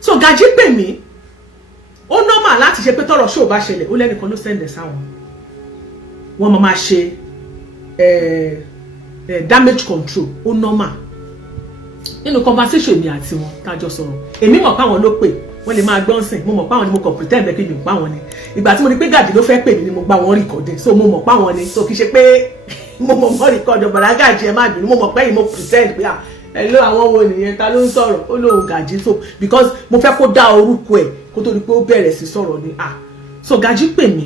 so Gaji pè mí ó normal láti ṣe pé tọ́rọ̀ show bá ṣẹlẹ̀ ó lẹ́nìkan ló send sáwọn wọ́n máa ṣe damage control ó normal nínú conversation mi àti wọn tájọ sọ̀rọ̀ èmi mọ̀ páwọn ló pè wọ́n lè máa gbọ́n sìn mo mọ̀ páwọn ni mo kàn pretend bẹ́ẹ̀ kí mi ò páwọn ni ìgbà tí mo ní pé Gaji ló fẹ́ pè mí ni mo gbá wọn recording so mo mọ̀ páwọn ni so kì í ṣe pé mo mọ̀ mọ́ record ọ̀bọ̀dá Gaji ẹ má bínú mo mọ̀ pé yìí mo pretend pé hello àwọn wo nìyẹn ta ló ń sọ̀rọ̀ ó lóun Gaji so because mo fẹ́ kó dá orúkọ ẹ̀ kó tó di pé ó bẹ̀rẹ̀ sí sọ̀rọ̀ ni so Gaji pè mí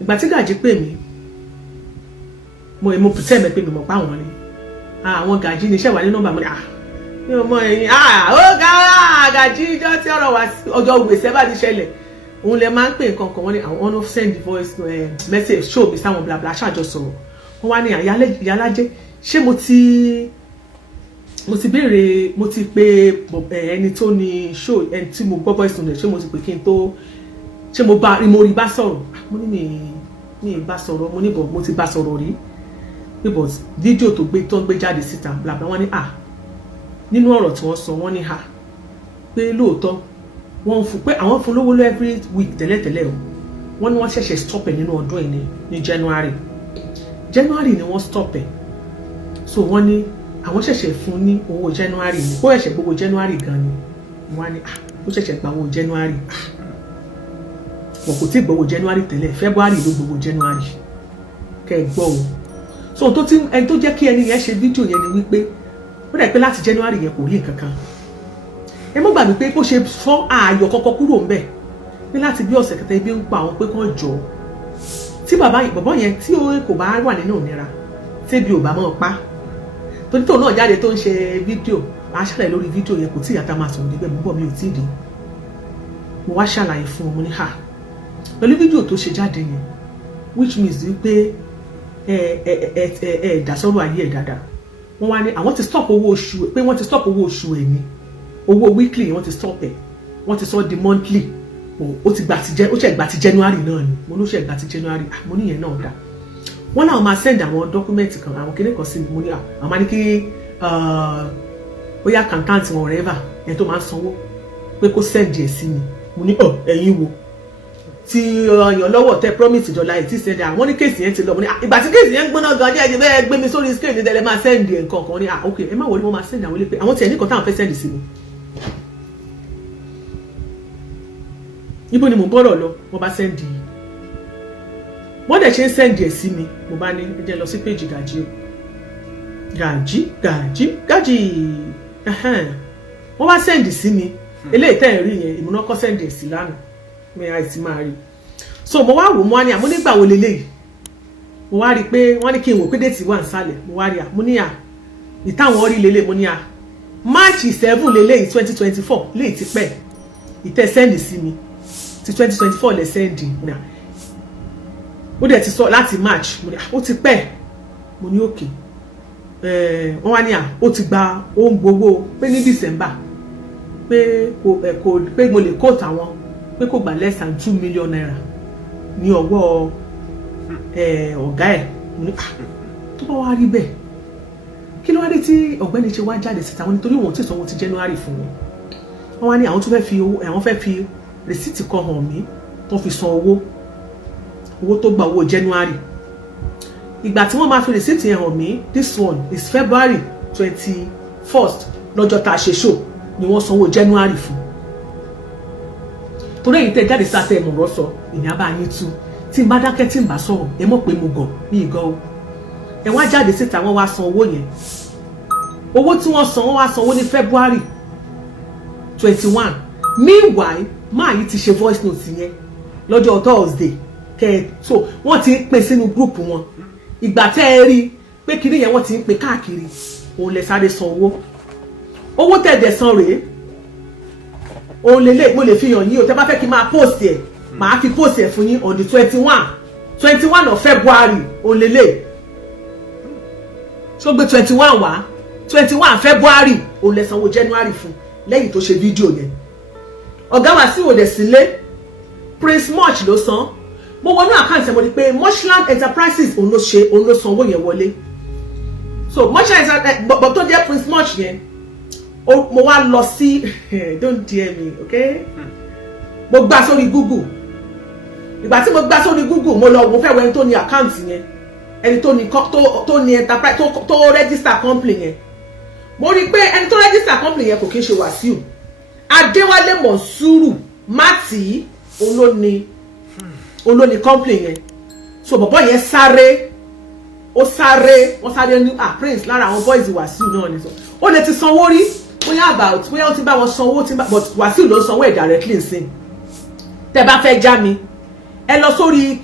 ìgbà tí Gaji pè mí mo pretend pé mi mọ̀ páwọn ni àwọn Gaji ní iṣẹ́ wà ní nọ́mbà mo ní ní ọmọ ẹ̀yìn ó ga Gaji ìjọ tí ọ̀rọ̀ wá sí ọjọ́ gbèsè bá ti ṣẹlẹ̀ òun lè máa ń pè nǹkan kan wọ́n ní àwọn of send voice message show mi sáwọn bla bla ṣáàjọ sọ̀rọ̀ wọ́n wá ní ìyálájẹ́ ṣé mo ti béèrè mo ti pe ẹni tó ní show ẹni tí mo gbọ́ voice note ṣé mo ti pè kí n tó ṣé mo rí bá sọ̀rọ̀ mo ní mi bá sọ̀rọ̀ mo ní bọ̀ mo ti bá sọ̀rọ̀ rí but fídíò tó ń gbé jáde síta bla bla wọ́n ní nínú ọ̀rọ̀ tí wọ́n sọ wọ́n ní pé lóòótọ́ wọ́n fún pé àwọn fún lówó every week tẹ́lẹ̀tẹ́lẹ̀ o wọ́n ní wọ́n ṣẹ̀ṣẹ̀ stop ẹ̀ nínú ọdún ẹ̀ ní January ni wọ́n stop ẹ̀ so wọ́n ní àwọn ṣẹ̀ṣẹ̀ fún ní owó January ni ó ṣẹ̀ṣẹ̀ gbowó January gan ni wọ́n ní ó ṣẹ̀ṣẹ̀ gba owó January wọn kò tí gbowó January tẹ́lẹ̀ February ló gbowó January kẹ́ ẹ gbọ́ o so ẹni tó jẹ́ kí ẹni yẹn ṣe fídíò yẹn ni wípé ó dẹ̀ pé láti January yẹn kò rí nǹkan kan ẹ mọ́ gbàgbé pé kó ṣe fọ́ ààyò kọ́kọ́ kúrò ń bẹ̀ ní láti bí ọ̀sẹ̀ kẹta ibi ń pa àwọn pé kán jọ tí bàbá yẹn tí ó kò bá wà nínú ìnira tẹ́bi ò bá mọ́ pa torí tóun náà jáde tó ń ṣe fídíò aṣàlàyé lórí fídíò yẹn kò tí ìyàtà máa sọ̀rọ̀ níbẹ̀ mú bọ̀ mi ò tí ì dé mo wá ṣàlàyé fún ọmọ ní pẹ̀lú fídíò tó ṣe jáde yẹn which means wípé dásọ́rọ̀ ayé ẹ̀ dáadáa wọ́n wá ní àwọn ti stop owó oṣù pé wọ́n ti stop owó oṣù ẹ̀ ní owó weekly wọ́n ti stop ẹ̀ wọ́n ti sọ di monthly ó ṣe gbà ti January náà ni mo ló ṣe gbà ti January mo níyẹn náà dá wọ́n náà máa send àwọn dọ́kúmẹ́ǹtì kan àwọn kéde kan sí mi mo ní àwọn máa ní kí bóyá accountant wọn whatever ẹni tó máa ń sanwó pé kó send ẹ̀ sí mi mo ní ẹ̀yin wo tí ọyàn lọ́wọ́ tẹ promise ìjọba ẹ̀ tí send ẹ̀ àwọn ní kéèsì yẹn ti lọ mo ní ìgbà tí kéèsì yẹn gbóná gan díẹ̀ bẹ́ẹ̀ gbé mi sórí screen nídẹ̀ẹ́lẹ́ máa send ẹ̀ nǹkan kan ní ok ẹ má wọlé wọn máa send àwọn ilé pé àwọn tiẹ̀ ní kan táwọn fẹ́ send sí mi. ibo ni mo bọ́rọ̀ lọ wọ́n bá send yìí wọ́n dẹ̀ ṣe ń send ẹ̀ sí mi mo bá ní ẹ jẹ́ lọ sí page Gaji wọ́n bá send sí mi eléyìí tẹ́ ẹ̀ rí yẹn ìmúná kọ́ send ẹ̀ sí lánàá mi àìsí máa rí so mo wá wò mo wá ní àmú nígbà wo leléyìí mo wá rí pé wọ́n ní kí n wò pé déètì wà nísàlẹ̀ mo wá rí mo ní ìtàwọn rí lélẹ̀ mo ní March 7 leléyìí 2024 léyìí ti pẹ́ ìtẹ́ send sí mi ti 2024 lè send ó dẹ̀ ti sọ láti March mo ní ó ti pẹ́ mo ní òkè wọ́n wá ní ó ti gba ohun gbogbo pé ní December pé pé mo lè quote àwọn pé kò gbà less than 2 million naira ní ọwọ́ ọ̀gá ẹ̀ mo ní tó bá wá rí bẹ́ẹ̀ kí ló wá dé tí ọ̀gbẹ́ni ṣe wá jáde síta wọn nítorí wọn ti sanwó ti January fún mi wọ́n wá ní àwọn tó fẹ́ fi receipt kan hàn mí tó fi san owó tó gba owó January ìgbà tí wọ́n máa fi receipt yẹn hàn mí this one is February 21st lọ́jọ́ tá a ṣe show ni wọ́n sanwó January fún torí èyí tẹ́ jáde sáà tẹ́ mọ̀rọ̀ sọ ìyá bá yín tú tí n bá dákẹ́ tí n bá sọ̀rọ̀ ẹ mọ̀ pé mo gàn ní ìgàn o ẹ wá jáde síta wọ́n wá san owó yẹn owó tí wọ́n san wọ́n wá sanwó ní February 21 meanwhile máa yìí ti ṣe voice note yẹn lọ́jọ́ Thursday so wọ́n ti ń pè sínú group wọn ìgbà tẹ́ ẹ rí pé kiri yẹn wọ́n ti ń pè káàkiri òun lè sáré san owó tẹ̀dẹ̀ san rèé òun lè mo lè fi hàn yín o tẹ́ bá fẹ́ kí n máa post ẹ̀ màá fi post ẹ̀ fún yín on the 21 of February òun lè ṣó gbé 21 wá 21 February òun lè sanwó January fún lẹ́yìn tó ṣe fídíò yẹn ọ̀gá Wasiu òde sílé Prince Much ló san mo wọnú àkáǹtì mo rí pé Muchland Enterprises òun ló san owó yẹn wọlé so Muchland tó jẹ́ Prince Much yẹn mo wá lọ sí don't dare me, okay? Mo gbà sórí Google. Ìgbà tí mo gbà sórí Google, mo lọ wo fẹ́ wẹ́n tó ní account yẹn. Ẹni tó ní enterprise tó register company yẹn. Mo rí pé ẹni tó register company yẹn kò kí ń ṣe Wasiu. Adéwálé Monsuru Mati olóni company yẹn. So bọ̀bọ́ yẹn sáré, wọ́n sáré ní prince lára àwọn boys Wasiu náà ni so. Ó lè ti sanwó rí, bóyá ó ti bá wọn sanwó but Wasiu ló sanwó ẹ̀ directly nsìn. Tẹ́ bá fẹ́ já mi, ẹ lọ sórí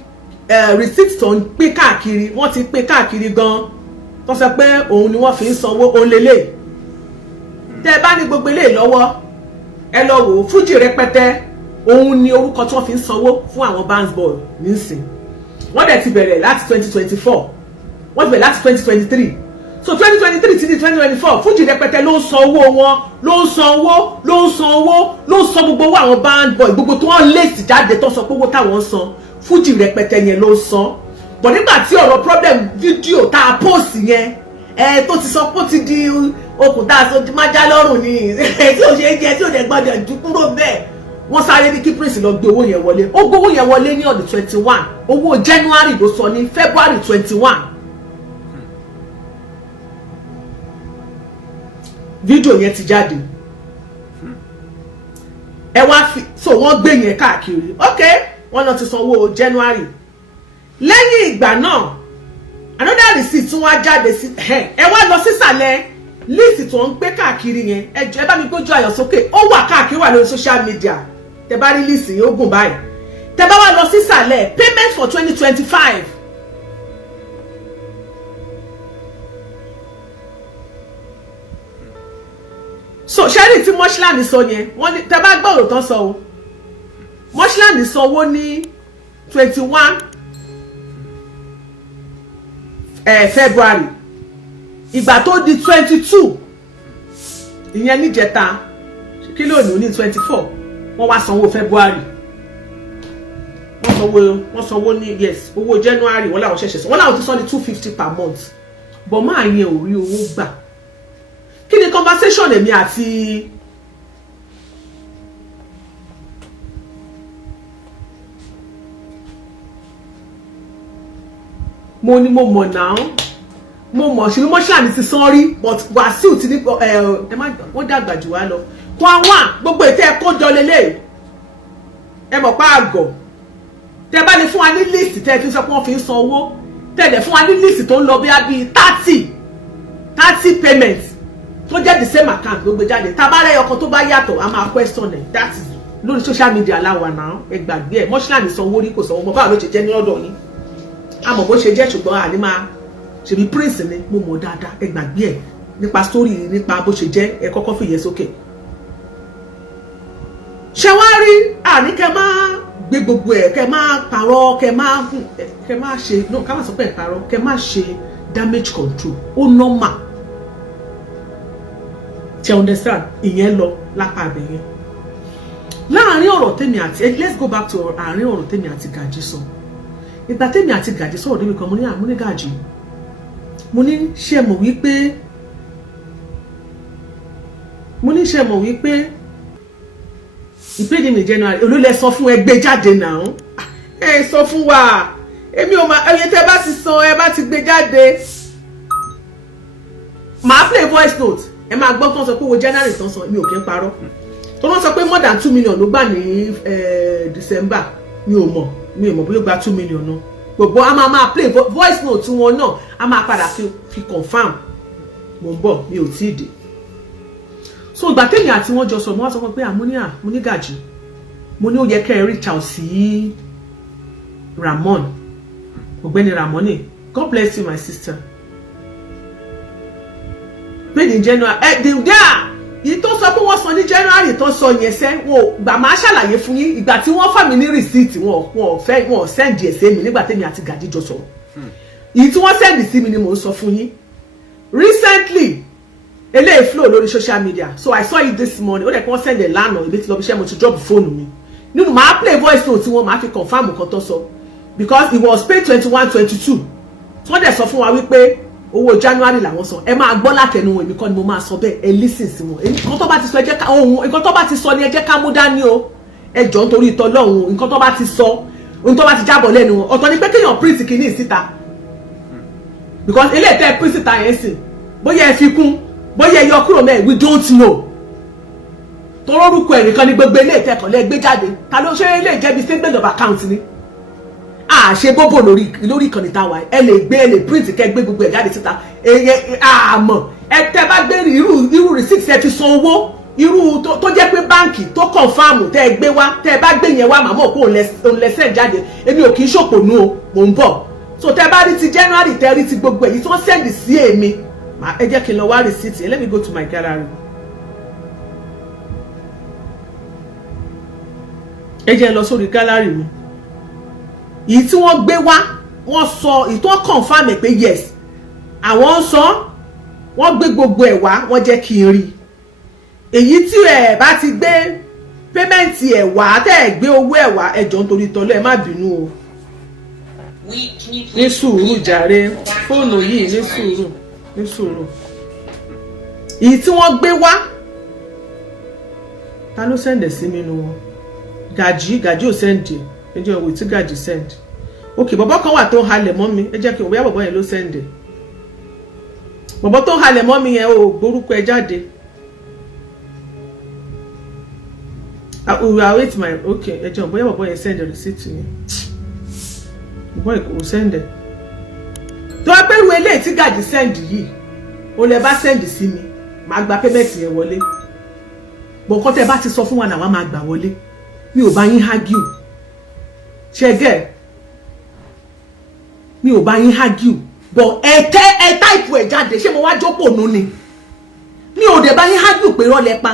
receipt tó ń pín káàkiri, wọ́n ti pín káàkiri gan. Tó sọ pé òun ni wọ́n fi ń sanwó òun lélẹ̀. Tẹ́ bá ní gbogbo eléyìí lọ́wọ́, ẹ lọ wò Fuji rẹpẹtẹ, òun ni orúkọ tí wọ́n fi ń sanwó fún àwọn bands boy nísìn. Wọ́n dẹ̀ ti bẹ̀rẹ̀ láti 2024, wọ́n ti bẹ̀rẹ̀ láti 2023. So 2023 ti di 2024, Fuji rẹpẹtẹ ló ń san owó wọn, ló ń san gbogbo owó àwọn band boy, gbogbo tó wọ́n late jáde tó sọ pé owó táwọn ń san, Fuji rẹpẹtẹ yẹn ló ń san. But nígbà tí ọ̀rọ̀ problem fídíò tá a post yẹn, tó ti sọ pé ó ti di okùn tá a sọ májá lọ́rùn ni, tí ò ṣe é jẹ, tí ò dẹ̀ gbọ́dọ̀ dùn kúrò bẹ́ẹ̀. Wọ́n sáré ní kí Prince lọ gbé owó yẹn wọlé. Ó gbé owó yẹn wọlé ní ọdún 21. Owó January ló sọ ní February 21. Fídíò yẹn ti jáde. Ẹ wá fi so wọ́n gbé yẹn káàkiri. Okay, wọ́n lọ ti sanwó January. Lẹ́yìn ìgbà náà, another receipt tún wá jáde sí ẹ wá lọ sísàlẹ̀ list tó ń gbé káàkiri yẹn. Ẹ jọ̀ọ́ ẹ bá mi gbójú ayọ̀ sókè. Ó wà káàkiri, wà lórí social media. Tẹ́ bá rí list yìí ó gùn báyìí. Tẹ́ bá wá lọ sísàlẹ̀ payment for 2025. So ṣẹ́rí tí Mọ́ṣíláàní sọ yẹn, wọ́n ní tẹ́ bá gbọ́ ọ̀rọ̀ tán sọ o. Mọ́ṣíláàní sanwó ní 21 February. Ìgbà tó di 22 ìyẹn níjẹta kí ló ní 24 wọ́n wá sanwó February. Wọ́n sanwó ní yes owó January wọ́n làwọn ṣẹ̀ṣẹ̀ sọ wọ́n làwọn ti sọ ní 250 per month. But máa yẹn ò rí owó gbà. Kí ni conversation èmi àti mo mọ̀ náà mo mọ̀ ṣe Mọ́ṣíláàní ti san rí but Wasiu ti ní ẹ má wọ́n dàgbà jù wá lọ tó àwọn gbogbo ètò ẹ̀kọ́ jọ lélẹ̀ ẹ mọ̀ pa àgọ̀ tẹ bá ní fún wa ní list tẹ fi sọ pé wọ́n fi ń san owó tẹ̀lé fún wa ní list tó ń lọ bí 30 payments tó jẹ́ the same account ló gbé jáde tá bá rẹ̀ ọkàn tó bá yàtọ̀ a máa question ẹ̀ that is lórí social media aláwa náà ẹ gbàgbé ẹ̀ Mọ́ṣíláàní sanwó rí kò sanwó mọ́ báwo ló ṣe jẹ́ ní ọ̀dọ̀ yín a mọ̀ bó ṣe jẹ́ ṣùgbọ́n àní máa ṣèbí Prince ni mo mọ̀ dáadáa ẹ gbàgbé ẹ̀ nípa story nípa bó ṣe jẹ́ ẹ kọ́kọ́ fìyẹn sókè. ṣé wá rí àní kẹ máa gbé gbogbo ẹ̀ kẹ máa parọ́ kẹ máa ṣe no ká má sọ pé ẹ parọ́ kẹ máa ṣe damage control ó normal ṣe understand ìyẹn lọ lápá abẹ yẹn. láàárín ọ̀rọ̀ tèmi àti let's go back to àárín ọ̀rọ̀ tèmi àti Gàjí sọ. Ìgbà tèmi àti Gàjí sọ̀rọ̀ débi kan mo ní àmúní Gàjí mo ní ṣe mọ̀ wípé ìpèdè ní January olólè sọ fún ẹgbẹ́ jáde náà ẹ sọ fún wa èmi ò máa ẹyẹ tẹ́ bá ti san ẹ bá ti gbé jáde màá play voice note ẹ máa gbọ́ tó ń sọ pé owó January tán san mi ò kí ń parọ́ tó wọ́n sọ pé more than 2 million ló gbà ní December mi ò mọ̀ bóyá gba 2 million náà gbogbo a máa play voice note wọn náà a máa padà fi confirm mo ń bọ̀ mi ò tí ì dé. So ìgbà tèmi àti wọn jọ sọ mo wá sọ pé mo ní Gàjí mo ní ó yẹ kẹ́ ẹ reach out sí Ramon ọ̀gbẹ́ni Ramoni God bless you my sister paid in January yìí tó sọ pé wọ́n san ní January tó sọ yẹn sẹ́ wọn gbà máa ṣàlàyé fún yín ìgbà tí wọ́n fà mí ní receipt wọn send ẹ̀ sí mi nígbà tèmi àti Gàjí jọ sọ̀rọ̀ èyí tí wọ́n send sí mi ni mò ń sọ fún yín recently eléyìí flow lórí social media so I saw it this morning ó dẹ̀ kí wọ́n send ẹ̀ lánàá ibi tí lọ bí iṣẹ́ mo ti drop fóònù mi nínú màá play voice note tí wọ́n máa fi confirm nǹkan tó sọ because it was paid 21-22 tí wọ́n dẹ̀ sọ fún wa wípé owó January làwọn san ẹ máa gbọ́ látẹnu wọn èmi kọ́ ni mo máa sọ bẹ́ẹ̀ ẹ listen sí wọn nǹkan tó bá ti sọ ẹ jẹ́ ká ohun nǹkan tó bá ti sọ ni ẹ jẹ́ ká mú dání o ẹ jọ̀ọ́ nítorí ìtọ́lọ́hun nǹkan tó bá ti sọ ohun tó bá ti jábọ̀ lẹ́nu wọn ọ̀tọ̀ ni pé kéèyàn print kìíní síta because ilé ìtẹ́ print síta yẹn sìn bóyá ẹ fi kún bóyá ẹ yọ kúrò mẹ́ẹ̀ we don't know torórúkọ ẹnìkan ní gbogbo ilé ìtẹ́ kọ̀lẹ́ gbé jáde ta ló ṣe ilé ìjẹ́bi statement of account ni ṣe bóbò lórí ìkànnì táwa ẹ lè gbé ẹ lè print kẹ́ gbé gbogbo ẹ̀ jáde síta àmọ́ ẹ tẹ́ bá gbé irú receipt ẹ ti san owó irú tó jẹ́ pé báǹkì tó confam tẹ́ ẹ gbé wá tẹ́ ẹ bá gbé yẹn wá màmá òkú òun lẹ́sẹ̀ jáde èmi ò kì í ṣòpònú o mò ń bọ̀ so tẹ́ bá rí ti January tẹ́ rí ti gbogbo èyí tí wọ́n send sí èmi ẹ jẹ́ kí n lọ wá receipt let me go to my gallery ẹ jẹ́ lọ sórí gallery mi èyí tí wọ́n gbé wá wọ́n sọ èyí tó confam ẹ̀ pé yes àwọn ń sọ wọ́n gbé gbogbo ẹ̀ wá wọ́n jẹ́ kí n rí èyí tí ẹ bá ti gbé payment ẹ̀ wá tẹ́ ẹ gbé owó ẹ̀ wá ẹ jọ̀ọ́ nítorí tọ́lọ́ ẹ má bínú o ní sùúrù jàre fóònù yìí ní sùúrù èyí tí wọ́n gbé wá ta ló sẹ́ndẹ̀ sí mi nu wọn gàjí ò sẹ́ndì ẹ jẹ́ òwe tí gàjí sẹ́ndì ok bọ̀bọ̀ kan wà tó ń halẹ̀ mọ́ mi ẹ jẹ́ kí n bóyá bọ̀bọ̀ yẹn ló sẹ́ndẹ̀ bọ̀bọ̀ tó ń halẹ̀ mọ́ mi yẹn o gbórúkọ ẹ jáde wait my ok ẹ jẹ́ bóyá bọ̀bọ̀ yẹn sẹ́ndẹ̀ receipt ni bọ̀bọ̀ yẹn kò sẹ́ndẹ̀ tó wá pé ìwé ilé tí gàjí sẹ́ndì yìí o lè bá sẹ́ndì sí mi máa gba payment yẹn wọlé bọ̀kọ́ tẹ́ bá ti sọ fún wa náà wá máa gbà wọlé mi ò bá yín argue ṣẹ́gẹ́ mi ò bá yín argue but ẹ táìpù ẹ̀ jáde ṣé mo wá jókòó nù ni mi ò dẹ̀ bá yín argue pé rọ́ lẹ pa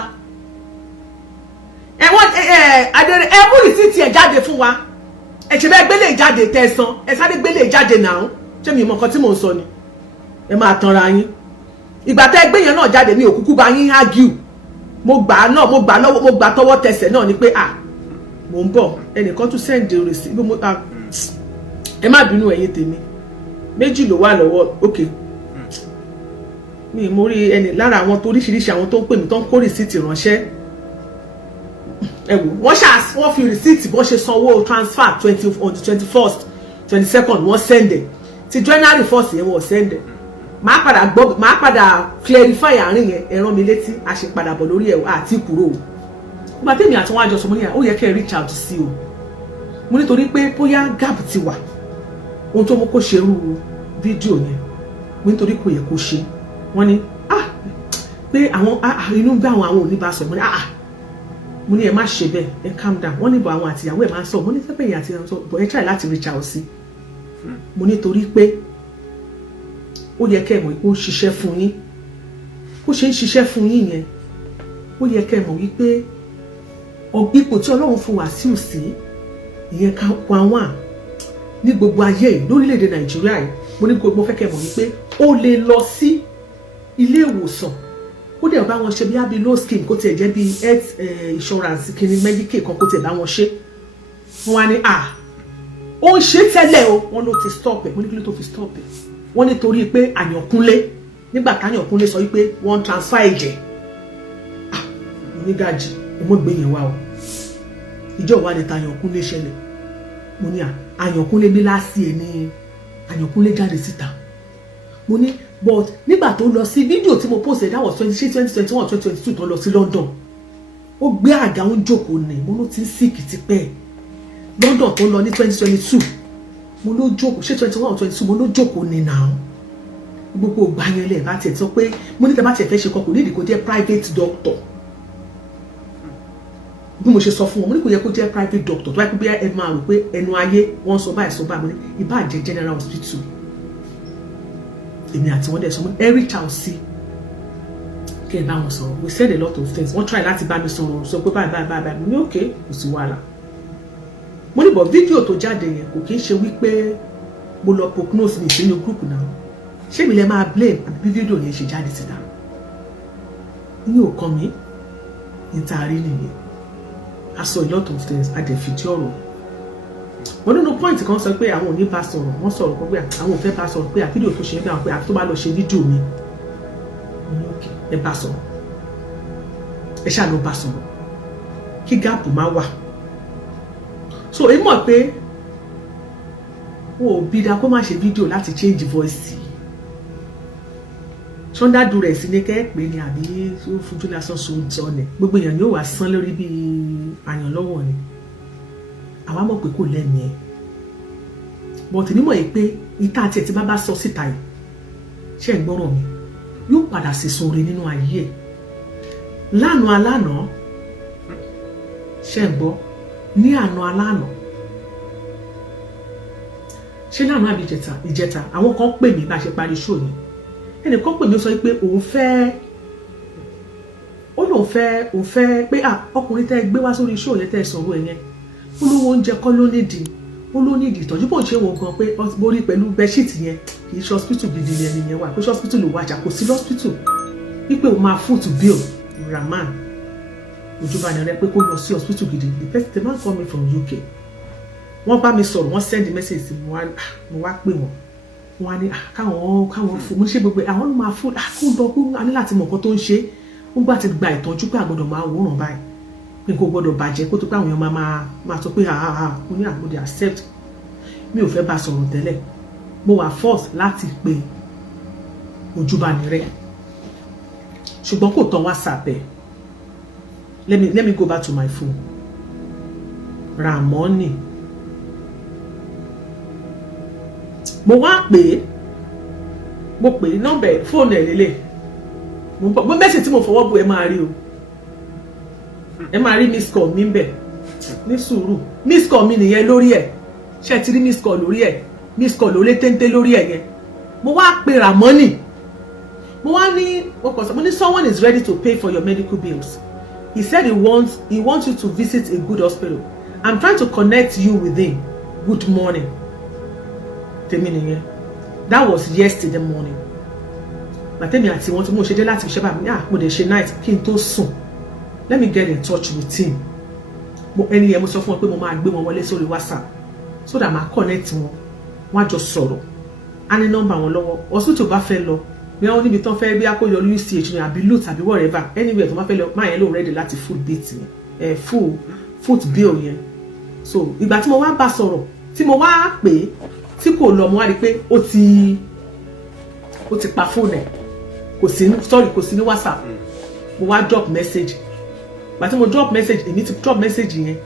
ẹ mú rìsíìtì ẹ̀ jáde fún wa ẹ ṣe bẹ́ẹ̀ gbélé jáde tẹ̀sán ẹ sáré gbélé jáde náà ṣé mi mọ nǹkan tí mò ń sọ ni ẹ máa tanra yín ìgbà tẹ́ gbé yẹn náà jáde mi ò kúkú bá yín argue mo gbà tọwọ́ tẹsẹ̀ náà ni pé mo ń bọ̀ ẹnìkan tún send the receipt ẹ má bínú ẹ̀yin tèmi méjì ló wà lọ́wọ́ ok mi mo rí ẹni lára àwọn tó oríṣiríṣi àwọn tó ń pè mí tó ń kó rìsíìtì ránṣẹ́ ẹ wò wọ́n fi rìsíìtì bọ́n ṣe sanwó transfer on the 21st 22nd wọ́n sẹ́ndẹ̀ ti January 1st yẹn wọ́n sẹ́ndẹ̀ máa padà clarify àárín yẹn ẹ rán mi létí a ṣe padà bọ̀ lórí ẹ̀ àti kúrò nígbà tèmi àti wọn àjọsọ mo ní ó yẹ kẹ́ ẹ reach out sí o mo nítorí pé bóyá gap ti wà ohun tó mú kó ṣerú fídíò yẹn mo nítorí kò yẹ kó ṣe wọ́n ní pé àwọn inú bí àwọn oníbàásọ mo ní ẹ má ṣe bẹ́ẹ̀ ẹ calm down wọ́n níbo àwọn àtìyàwó ẹ máa ń sọ mo ní sẹpẹ yẹn àti ìyàwó sọ bọ ẹ try láti reach out sí mo nítorí pé ó yẹ kẹ́ ẹ mọ̀ pé ó ń ṣiṣẹ́ fún yín ó ṣe ń ṣiṣẹ́ fún yín yẹn ó yẹ kẹ́ ẹ mọ̀ wípé ipò tí Ọlọ́run fún Wàsíù sí ìyẹn ká pa wọ́n ní gbogbo ayé yìí lórílẹ̀‐èdè Nàìjíríà yìí mo ní gbogbo fẹ́ kẹ́ ẹ mọ̀ wípé ó lè lọ sí ilé ìwòsàn ó dẹ̀ bá wọn ṣe bí abi low skin kó tiẹ̀ jẹ́ bí health insurance kìíní medical kan kó tiẹ̀ bá wọn ṣe wọ́n wá ní ó ń ṣe tẹ́lẹ̀ o wọ́n ló ti stop ẹ̀ wọ́n ní kí ló tó fi stop ẹ̀ wọ́n nítorí pé Àyànkúnlé nígbà táyànkúnlé sọ wípé wọ́n transfer ẹ̀jẹ̀ onígàjì ọmọ gbé yẹn wá o ìjọ wa ni táyànkúnlé ṣẹlẹ̀ mo ní Àyànkúnlé ní láti ẹ̀ ní Àyànkúnlé jáde síta mo ní but nígbà tó lọ sí fídíò tí mo post that was 2021 2022 tó lọ sí London ó gbé àga ń jókòó ní mo ló ti ń sick tipẹ́ London tó lọ ní 2022 mo ló jókòó ṣé 21 22 mo ló jókòó ní náà gbogbo ògbà yẹn lẹ̀ bá tiẹ̀ sọ pé mo ní tẹ́ bá tiẹ̀ fẹ́ ṣe kọkùn nídìí kó jẹ́ private doctor bí mo ṣe sọ fún wọn mo ní kò yẹ kó jẹ́ private doctor tó wáyé pé bí ẹ máa rò pé ẹnu ayé wọ́n sọ báyìí mo ní ìbá jẹ́ general hospital èmi àti wọn dẹ̀ sọ mo ẹ reach out sí kẹ́ ẹ bá wọn sọ̀rọ̀ we said a lot of things wọ́n try láti bá mi sọ̀rọ̀ sọ pé báyìí mo ní okay kò sí wàhálà mo ní bọ̀ fídíò tó jáde yẹn kò kí ń ṣe wípé mo lọ prognose ní ìpínlẹ̀ group náà ṣé mi lè máa blame àbí bí fídíò yẹn ṣe jáde síta ní ò kàn mí ní taari nìyẹn a sọ a lot of things a dẹ̀ fìdí ọ̀rọ̀ wọ́n nínú point kan sọ pé àwọn ò ní bá sọ̀rọ̀ wọ́n sọ̀rọ̀ pé àwọn ò fẹ́ bá sọ̀rọ̀ pé fídíò tó ṣe ń bẹ àwọn pé àti tó bá lọ ṣe fídíò mi ẹ bá sọ̀rọ̀ ẹ ṣáà lọ bá sọ̀rọ̀ kí gáàpù má wà so èyí mọ̀ pé wọn ò bí da kó má ṣe fídíò láti change voice ṣọ́ndádù rẹ̀ sí ní kẹ́ẹ̀pẹ́ ni àbí ó fojú lásán sọ ni gbogbo èèyàn ni ó wà sán lórí bí àyàn lọ́wọ́ ni àwa mọ̀ pé kò lẹ́nu ẹ̀ bọ̀tì nímọ̀ yìí pé ìta àti ẹ̀ tí bá sọ síta yìí ṣe ń gbọ́rọ̀ mi yóò padà sí sóore nínú ayé ẹ̀ lánàá alánàá ṣe ń gbọ́ ní àná alánàá ṣé lánàá àbí ìjẹta àwọn kan pè mí bá ṣe parí ṣó yẹn ẹnìkan pè mí ó sọ pé òun fẹ́ pé ọkùnrin tẹ́ gbé wá sórí ṣó yẹn tẹ́ sọ̀rọ̀ ẹ̀ yẹn olówó oúnjẹ kọ́ ló nídìí ìtọ́jú bó ń ṣe wọ̀ gan pé borí pẹ̀lú bẹ́ṣíìtì yẹn kì í ṣe hospital gidi ni ẹni yẹn wà pé ṣe hospital ló wájà kò sí hospital wípé o máa foot bill Ramoni Ojubanire pé kó lọ sí hospital gidi the man call me from UK wọ́n bá mi sọ̀rọ̀ wọ́n send message sí mo wá pè wọ́n á ní káwọn fún mi ṣe gbogbo àwọn ló máa fún kó lọ kó a ní láti mọ̀ nǹkan tó ń ṣe ó gbà ti gba ìtọ́jú pé àgbọ̀dọ̀ máa wòran báyìí pé kò gbọ́dọ̀ bàjẹ́ kó tó pé àwọn èèyàn máa sọ pé mo ní àgbọ̀dọ̀ accept mi ò fẹ́ bá sọ̀rọ̀ tẹ́lẹ̀ mo wà force láti pe Ojubanire ṣùgbọ́n kò tán WhatsApp ẹ̀ let me go back to my phone Ramoni mo wá pè nọ́mbà fóònù ẹ̀ lélẹ̀ mo mẹ́sì tí mo fọwọ́ bu ẹ máa rí o ẹ máa rí miss call mi ń bẹ̀ ní sùúrù miss call mi nìyẹn lórí ẹ̀ ṣe ti rí miss call lórí ẹ̀ miss call lórí téńté lórí ẹ̀ yẹn mo wá pè Ramoni mo wá ní mo ní someone is ready to pay for your medical bills he said he wants you to visit a good hospital I'm trying to connect you with him good morning tèmi nìyẹn that was yesterday morning bàtẹ́mi àti wọn tí mo ṣe dé láti ṣe bá mi mo dẹ̀ ṣe night kí n tó sùn let me get in touch with him ẹni yẹn mo sọ fún wọn pé mo máa gbé wọn wọlé sórí WhatsApp so that máa connect wọn á jọ sọ̀rọ̀ á ní nọ́mbà wọn lọ́wọ́ hospital bá fẹ́ lọ bí wọn níbi tán fẹ́ bí akóyọ UCH ní àbí loot àbí whatever anywhere tó bá fẹ́ lọ máa yẹn ló ready láti full bit yẹn foot bill yẹn so ìgbà tí mo wá bá sọ̀rọ̀ tí mo wá pè tí kò lọ mo wá rí pé ó ti pa fóònù ẹ̀ kò sí ní WhatsApp mo wá drop message gbàtí mo drop message èmi ti drop message yẹn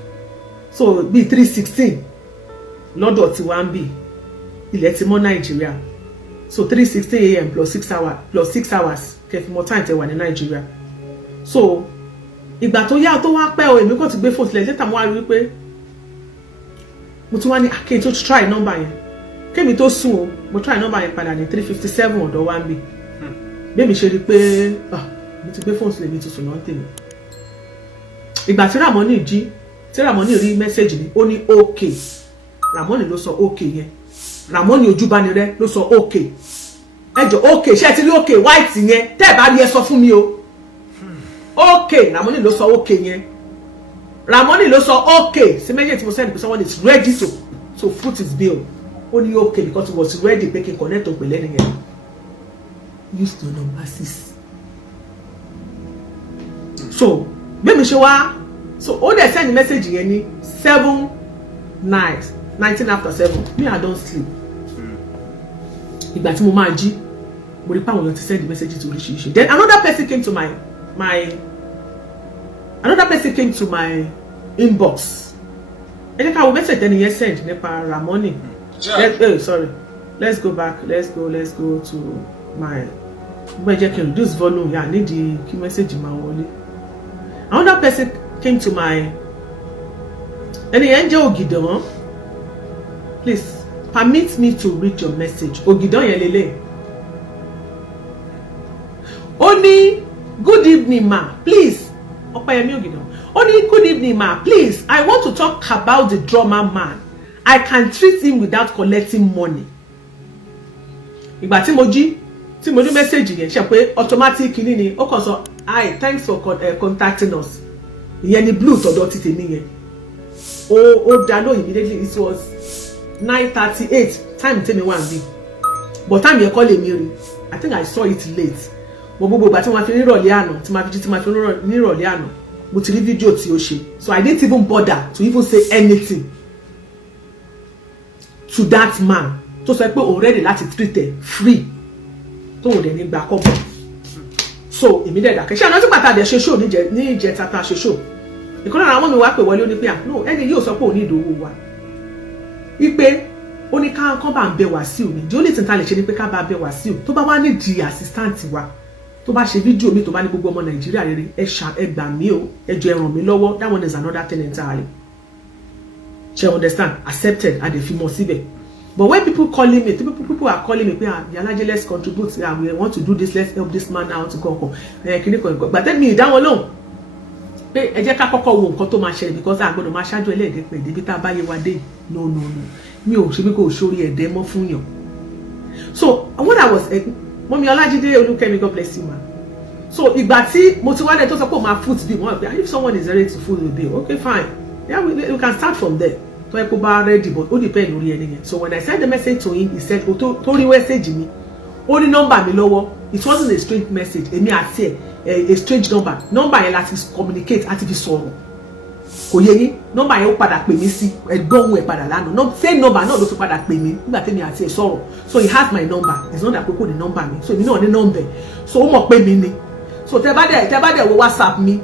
so bíi 3:16 lọ́dọ̀ tí wá ń bì ilẹ̀ ti mọ́ Nàìjíríà so 3:16 a.m. plus 6 hours kẹfì mọ́ time tẹ wà ní Nàìjíríà so ìgbà tó yá tó wá pẹ́ o èmi kò ti gbé fóònù sílẹ̀ later mo wá rí wípé mo tún wá ní akéyìn tó try number yẹn kémi tó sùn o mo try number yẹn padà ní 3:57 ọ̀dọ̀ wá ń bì bẹ́ẹ̀mi ṣe rí pé mo ti gbé fóònù sílẹ̀ mi tuntun náà tèmi ìgbà tí Ramoni jí tí Ramoni rí mẹ́sẹ̀gì ni ó ní okay Ramoni ló sọ okay yẹn Ramoni Ojubanire ló sọ okay ẹjọ okay ṣé ẹ ti rí okay white yẹn tẹ́ ẹ bá rí ẹ sọ fún mi o okay Ramoni ló sọ okay yẹn Ramoni ló sọ okay sí méjì tí mo send someone is ready to foot his bill ó ní okay because he was ready pé kí n connect to pẹ̀lẹ́ nìyẹn use the number 6 so bẹ́ẹ̀mi ṣe wá so ó dẹ̀ send message yẹn ní 19 after 7 me I don't sleep ìgbà tí mo máa jí mo rí pé àwọn èèyàn ti send message to oríṣiríṣi then another person came to my inbox ẹni ká wo message ẹni yẹn send nípa Ramoni let's go back let's go to my mo jẹ́ kí n reduce volume yà nídìí kí message máa wọlé. Another person came to my ẹni yẹn jẹ́ Ògìdán please permit me to read your message Ògìdán yẹn lélẹ̀ ó ní good evening ma please Ọpẹ́yẹmí Ògìdán ó ní good evening ma please I want to talk about the drummer man I can treat him without collecting money. Ìgbà tí mo jí tí mo ní message yẹn ṣe pé automatic ni ó kàn sọ hi thanks for contacting us ìyẹn ni blue tọ̀dọ̀ ti tèmi yẹn ó dá lóyìn immediately it was 9:38 time tell me one be but time you call me I think I saw it late but gbogbo ìgbà tí wọ́n fi nírọ̀lẹ́ àná tí ma fi jí tí ma fi nírọ̀lẹ́ àná mo ti rí fídíò tí ó ṣe so I didn't even bother to even say anything to that man tó sọ pé òun ready láti treat ẹ free tó ò dẹ̀ ní gbà kọ́bọ̀ so èmi dẹ̀ dákẹ́ ṣé àná tí pàtàkì ṣe show ní ìjẹta tá a ṣe show ìkọ́nà àwọn ọmọ mi wá pè wọlé ó ní pé no ẹni yóò sọ pé òun ní ìdòwò wa wípé ó ní ká kán bá ń bẹ Wasiu ni the only thing tá lè ṣe ni pé ká bá bẹ Wasiu tó bá wá ní di assistant wa tó bá ṣe fídíò mi tó bá ní gbogbo ọmọ Nàìjíríà rere ẹ gbà mí o ẹ jọ̀ọ́ ẹ ràn mí lọ́wọ́ that one is another thing entirely she understand accepted and they feel more síbẹ̀ but when people calling me people are calling me pé Yalaje let's contribute we want to do this let's help this man out to go kini ko but tell me that one lóhùn pé ẹ jẹ́ ká kọ́kọ́ wo nǹkan tó máa ṣẹlẹ̀ because a gbọ́dọ̀ máa ṣáájú ẹlẹ́ẹ̀dẹ́ pé débi tá a bá yé wa dé no mi ò ṣe bí kò sórí ẹ̀dẹ́ mọ́ fún yàn so when I was Mọ́mí Ọlájídé Olúkẹ́mi God bless you ma so ìgbà tí mo ti wálẹ̀ tó sọ pé o máa foot bill wọ́n pé if someone is ready to foot the bill okay fine yeah we can start from there tó ẹ kó bá ready but ó depend lórí ẹni yẹn so when I sent the message to him he said o tó rí message mi ó ní nọ́mbà mi lọ́wọ́ it wasn't a strange message èmi àti a strange number yẹn láti communicate àti fi sọ̀rọ̀ kò yé yín nọ́mbà yẹn ó padà pè mí sí ẹgbọ́n òun ẹ̀ padà lánàá same number náà ló fi padà pè mí nígbà tẹ́mi àti ẹ̀ sọ̀rọ̀ so he has my number it's not that kókó ní nọ́mbà mi so èmi náà ní nọ́mbà so ó mọ̀ pé mi ni so tẹ́ bá dẹ̀ wo WhatsApp mi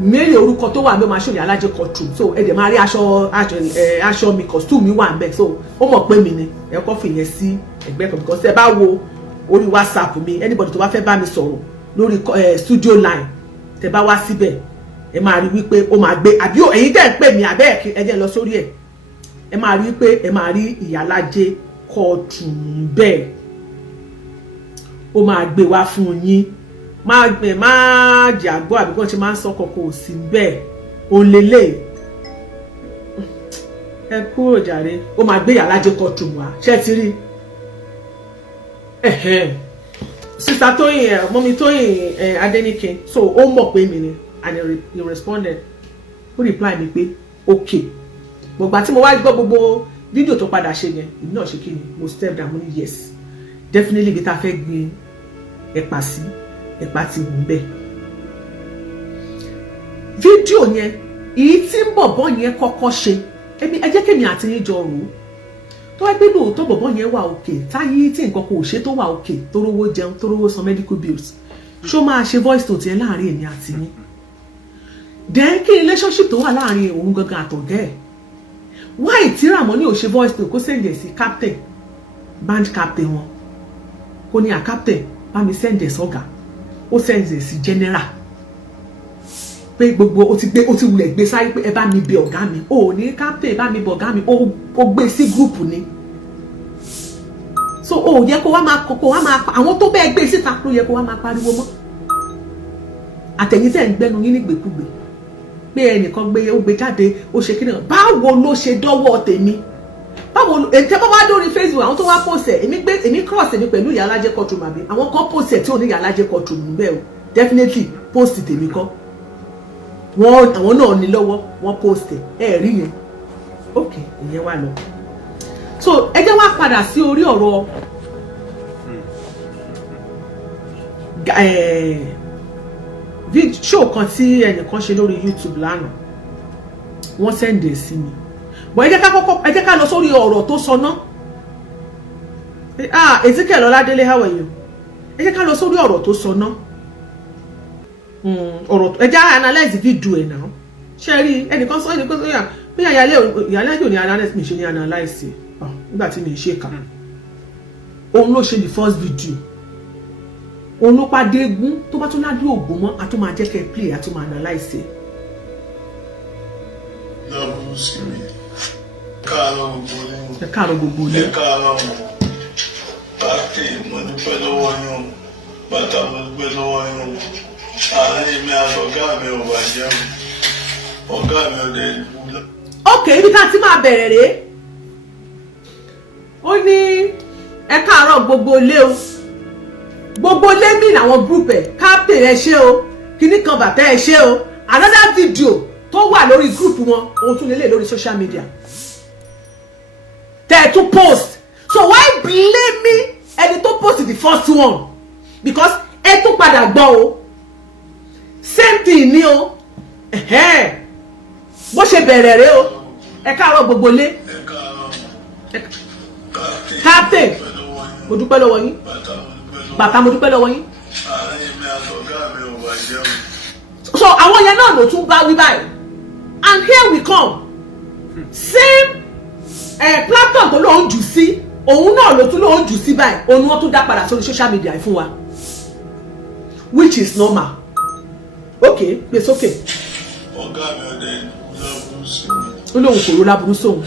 mẹ́rin orúkọ tó wà ń bẹ máa ṣòyìn Alájẹ courtroom so ẹ dẹ̀ máa rí aṣọ mi costume mi wà ń bẹ so ó mọ̀ pé mi ni ẹ kọ́ fi yẹn sí ẹgbẹ́ kan because tẹ́ bá wo orí WhatsApp mi anybody tó bá fẹ́ bá mi sọ̀rọ̀ lórí studio line tẹ́ bá wá síbẹ̀ ẹ máa rí wípé ó máa gbé àbí ẹ̀yin tẹ́ ń pè mí àbẹ́ ẹ jẹ́ lọ sórí ẹ̀ ẹ máa rí wípé ẹ máa rí Ìyálájé courtroom bẹ́ẹ̀ ó máa gbé wá fún yín má jẹ́ àgbọ́ àbí kàn ṣe máa ń sọ kọ̀kọ̀ sí bẹ́ẹ̀ òun lélẹ̀ ẹ kúrò jàre ó máa gbé Ìyálájé courtroom wá ṣé ti rí sísá Tóyìn mọ́mí Tóyìn Adéníkẹ́ so ó mọ̀ pé mi ni and he responded ó reply mi pé okay gbogbo àti mo wá gbọ́ gbogbo fídíò tó padà ṣe yẹn èmi náà ṣe kí ni mo step down mo ní yes definitely bí ta fẹ́ gbin ẹ̀pà sí ẹ̀pà ti wù bẹ́ẹ̀ fídíò yẹn èyí tí bọ̀bọ̀ yẹn kọ́kọ́ ṣe ẹ jẹ́ kémi àti yín jọ rò ó tó wá pé lóòótọ́ bọ̀bọ̀ yẹn wà òkè táyé tí nǹkan kò ṣe tó wà òkè tó rówó jẹun tó rówó san medical bills ṣó máa ṣe voice note yẹn láàrin èmi àti yín then kí relationship tó wà láàrin òun gangan àtọ̀gẹ́ ẹ̀ why tí Ramoni ò ṣe voice note kó send ẹ̀ sí captain band captain wọn kó ní captain bá mi send ẹ̀ sọ́gà ó send ẹ̀ sí general pé gbogbo ó ti wulẹ̀ gbé sáyé pé ẹ bá mi bẹ ọ̀gá mi ó ní captain bá mi bẹ ọ̀gá mi ó gbé sí group ni so ó yẹ kó wá máa àwọn tó bẹ́ẹ̀ gbé síta ló yẹ kó wá máa pariwo mọ́ àtẹ̀yìntẹ̀ ń gbẹ́nu yín nígbèkúgbè pé ẹnìkan ó gbé jáde ó ṣe kí ni báwo ló ṣe dọ́wọ́ tèmi báwo ètò bá wá lórí Facebook àwọn tó wá post ẹ̀ èmi cross èmi pẹ̀lú Ìyálájé courtroom àbí àwọn kan post ẹ̀ tí ò ní Ìyálájé courtroom bẹ́ẹ̀ o definitely post tèmi kọ́ àwọn náà ní lọ́wọ́ wọ́n post ẹ̀ rí yẹn ok ìyẹn wà lọ so ẹ jẹ́ wá padà sí orí ọ̀rọ̀ show kan tí ẹnìkan ṣe lórí YouTube lánàá wọ́n send ẹ̀ sí mi but ẹ jẹ́ ká lọ sórí ọ̀rọ̀ tó sọ náà Ezekiel Ọládélé how are you ẹ jẹ́ ká lọ sórí ọ̀rọ̀ tó sọ náà ọ̀rọ̀ ẹ jẹ́ analyze video ẹ̀ náà ṣe rí ẹnìkan sọ ẹnìkan sọ yà bí Ìyálájé ò ní analyze mi ṣe ní analyze nígbà tí mi ṣe kà òun ló ṣe the first video òun ló pàdé egun tó bá tún ládùú ògbó mọ́ a tún máa jẹ́ kẹ́ play a tún máa analyze ẹ̀. lọ́bù sí mi káàárọ̀ gbogbo ilé. káàárọ̀ pàtẹ mo dúpẹ́ lọ́wọ́ yín bàtà mo dúpẹ́ lọ́wọ́ yín àárín mi àtọ̀gá mi ò bàjẹ́ ọ̀gá mi ò dé ìlú. ok ibi tá a ti máa bẹ̀rẹ̀ rèé ó ní ẹ káàárọ̀ gbogbo ilé o gbogbo lẹ́mí làwọn group ẹ̀ captain ẹ ṣe o kíní kan bàtà ẹ ṣe o another video tó wà lórí group wọn òun tún lélẹ̀ lórí social media tẹ́ to post. So why blame me ẹni tó post the first one? Because ẹ tún padà gbọ́ o. Same thing ni o. Bó ṣe bẹ̀rẹ̀ rẹ o. Ẹ káàárọ̀ gbogbo lé. Captain. Mo dúpẹ́ lọ́wọ́ yín. Bàtà mo dúpẹ́ lọ́wọ́ yín. So àwọn yẹn náà ló tún bá wí báyìí. And here we come. Same platform tó lóun jù sí, òun náà ló tún lóun jù sí báyìí. Òun wọ́n tún dá padà sórí social media fún wa. Which is normal. Okay, it's okay. Ọ̀gá mi ọ̀dẹ̀ láburú sí mi. Ó lóun kò ró láburú sóhun.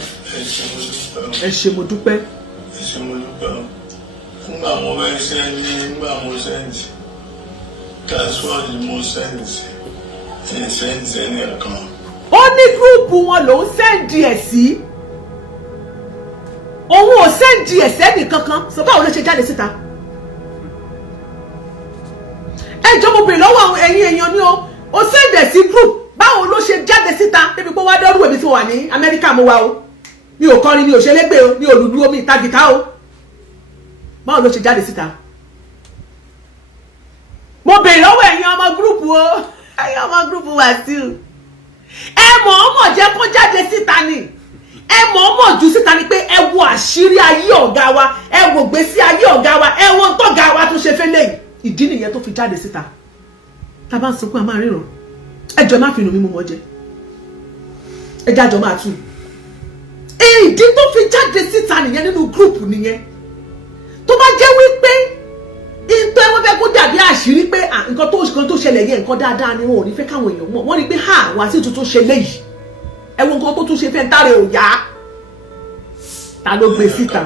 Ẹ ṣé mo dúpẹ́. Ẹ ṣé mo dúpẹ́. Nígbà mo bẹ́ ṣe nígbà mo sẹ́ǹtì. That's what mo sẹ́ǹtì. Ẹ sẹ́ǹtì ẹni ẹ̀kan. Ó ní gúrùpù wọn ló ń sẹ́ǹdì ẹ̀ sí. Òun ò sẹ́ǹdì ẹ̀ sẹ́ni kankan. Sọ báwo ló ṣe jáde síta? Ẹ jọ̀ọ́ mo bèrè lọ́wọ́ àwọn ẹ̀yin èèyàn ni o sẹ́ǹdì ẹ̀ sí group. Báwo ló ṣe jáde síta? Débi pé wá dọ́rù èmi tí mo wà ní Amẹ́ríkà mo wá o. Mi ò kọrin, mi ò ṣẹlẹ́gbẹ̀ o, mi ò lùlù omi ìta gìtá o. Báwo ló ṣe jáde síta? Mo bèrè lọ́wọ́ ẹ̀yin ọmọ gúrùpù o. Ẹ̀yin ọmọ gúrùpù Wasiu. Ẹ mọ̀ọ́mọ̀ jẹ́ kó jáde síta ni. Ẹ mọ̀ọ́mọ̀ jù síta ni pé ẹ wo àṣírí ayé ọ̀gá wa, ẹ wo gbèsè ayé ọ̀gá wa, ẹ wo tọ́gá wa tó ṣe fẹ́lẹ̀ yìí. Ìdí nìyẹn tó fi jáde síta. Tá bá ń sunkún a máa ríran. Ẹ jọ̀ọ́ má fi inú mímú mọ́ jẹ. Ẹ jájọ máa tú. Ìdí tó fi jáde síta nìyẹn nínú gúrùpù nìyẹn. Tó bá jẹ́ wípé ìtọ́ ẹwọ́n fẹ́ kó dàbí àṣírí pé nǹkan tó ṣẹlẹ̀ yẹn nǹkan dáadáa ni wọn ò ní fẹ́ káwọn èèyàn mọ̀. Wọ́n rí pé Wasiu tuntun ṣe léyìí. Ẹ wo nǹkan tó tún ṣe fẹ́ ń tàrẹ òyà. Ta ló gbé síta?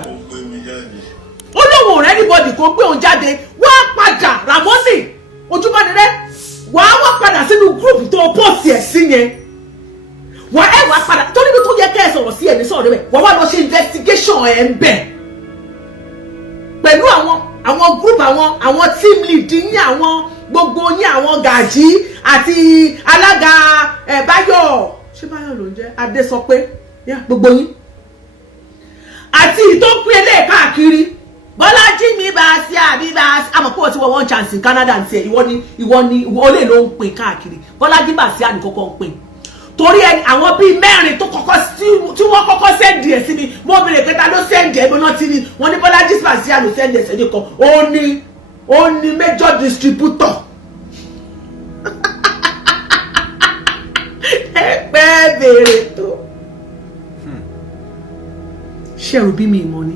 Ó lóun ò rẹ́ anybody kó gbé òun jáde. Wá padà Ramoni Ojubanire. Wá padà sínú gúrùpù tó pọ́ọ̀sì ẹ̀ sí yẹn. Wá padà torí bí tó yẹ kẹ́ ẹ sọ̀rọ̀ sí ẹ̀mí sọ̀rọ̀ rẹ̀. Wá lọ ṣe investigation ẹ̀ ń bẹ̀. Pẹ̀lú àwọn group àwọn team lead yín àwọn gbogbo yín àwọn gàjí àti alága Báyọ̀ ṣé Báyọ̀ ló ń jẹ́ Adé sọ pé gbogbo yín àti ìtọ́pín ẹlẹ́ káàkiri Bọ́lájí mi bá sí àbí bá sí àmọ́ pé ó ti wọ one chance in Canada ní tiẹ̀ ìwọ ni olè ló ń pín káàkiri Bọ́lájí bá sí àní kọ́kọ́ ń pín torí ẹni àwọn bíi mẹ́rin tó kọ́kọ́ tí wọ́n kọ́kọ́ sẹ́ndì ẹ̀ sí mi mo bèrè pé ta ló sẹ́ndì ẹ̀ gbóná tí ni wọ́n ní Bọ́lájí bá sí àní sẹ́ndì ẹ̀ sẹ́ndì kan ó ní major distributor ẹ pẹ́ bèrè tó ṣé ẹrù bí mi ìmọ̀ ni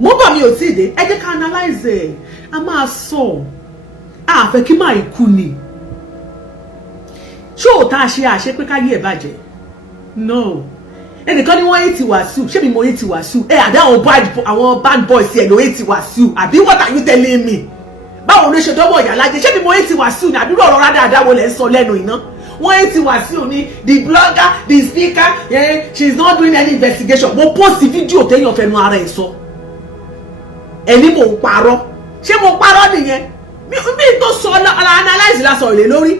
mo bọ̀ mi ò tí ì dé ẹ jẹ́ ká analyze ẹ̀ a máa sọ àfẹ́ kí máa ikú ni ṣé ò tá a ṣe àṣẹ pé káyé ẹ̀ bàjẹ́ no ẹnìkan ni wọ́n hate Wasiu ṣé mi mo hate Wasiu àdá àwọn bad boys ẹ̀ ló hate Wasiu àbí what are you telling me báwo ló ṣe dọ́wọ́ ìyá lájẹ ṣé mi mo hate Wasiu ní àbúrò ọ̀rọ̀ rádàdà wo lẹ̀ ń sọ lẹ́nu iná wọ́n hate Wasiu ní the blogger the speaker she is not doing any investigation mo post fídíò téèyàn fẹnu ara ẹ̀ sọ ẹni mò ń parọ́ ṣé mo parọ́ nìyẹn mi tó sọ analyze la sọ̀rọ̀ lé lórí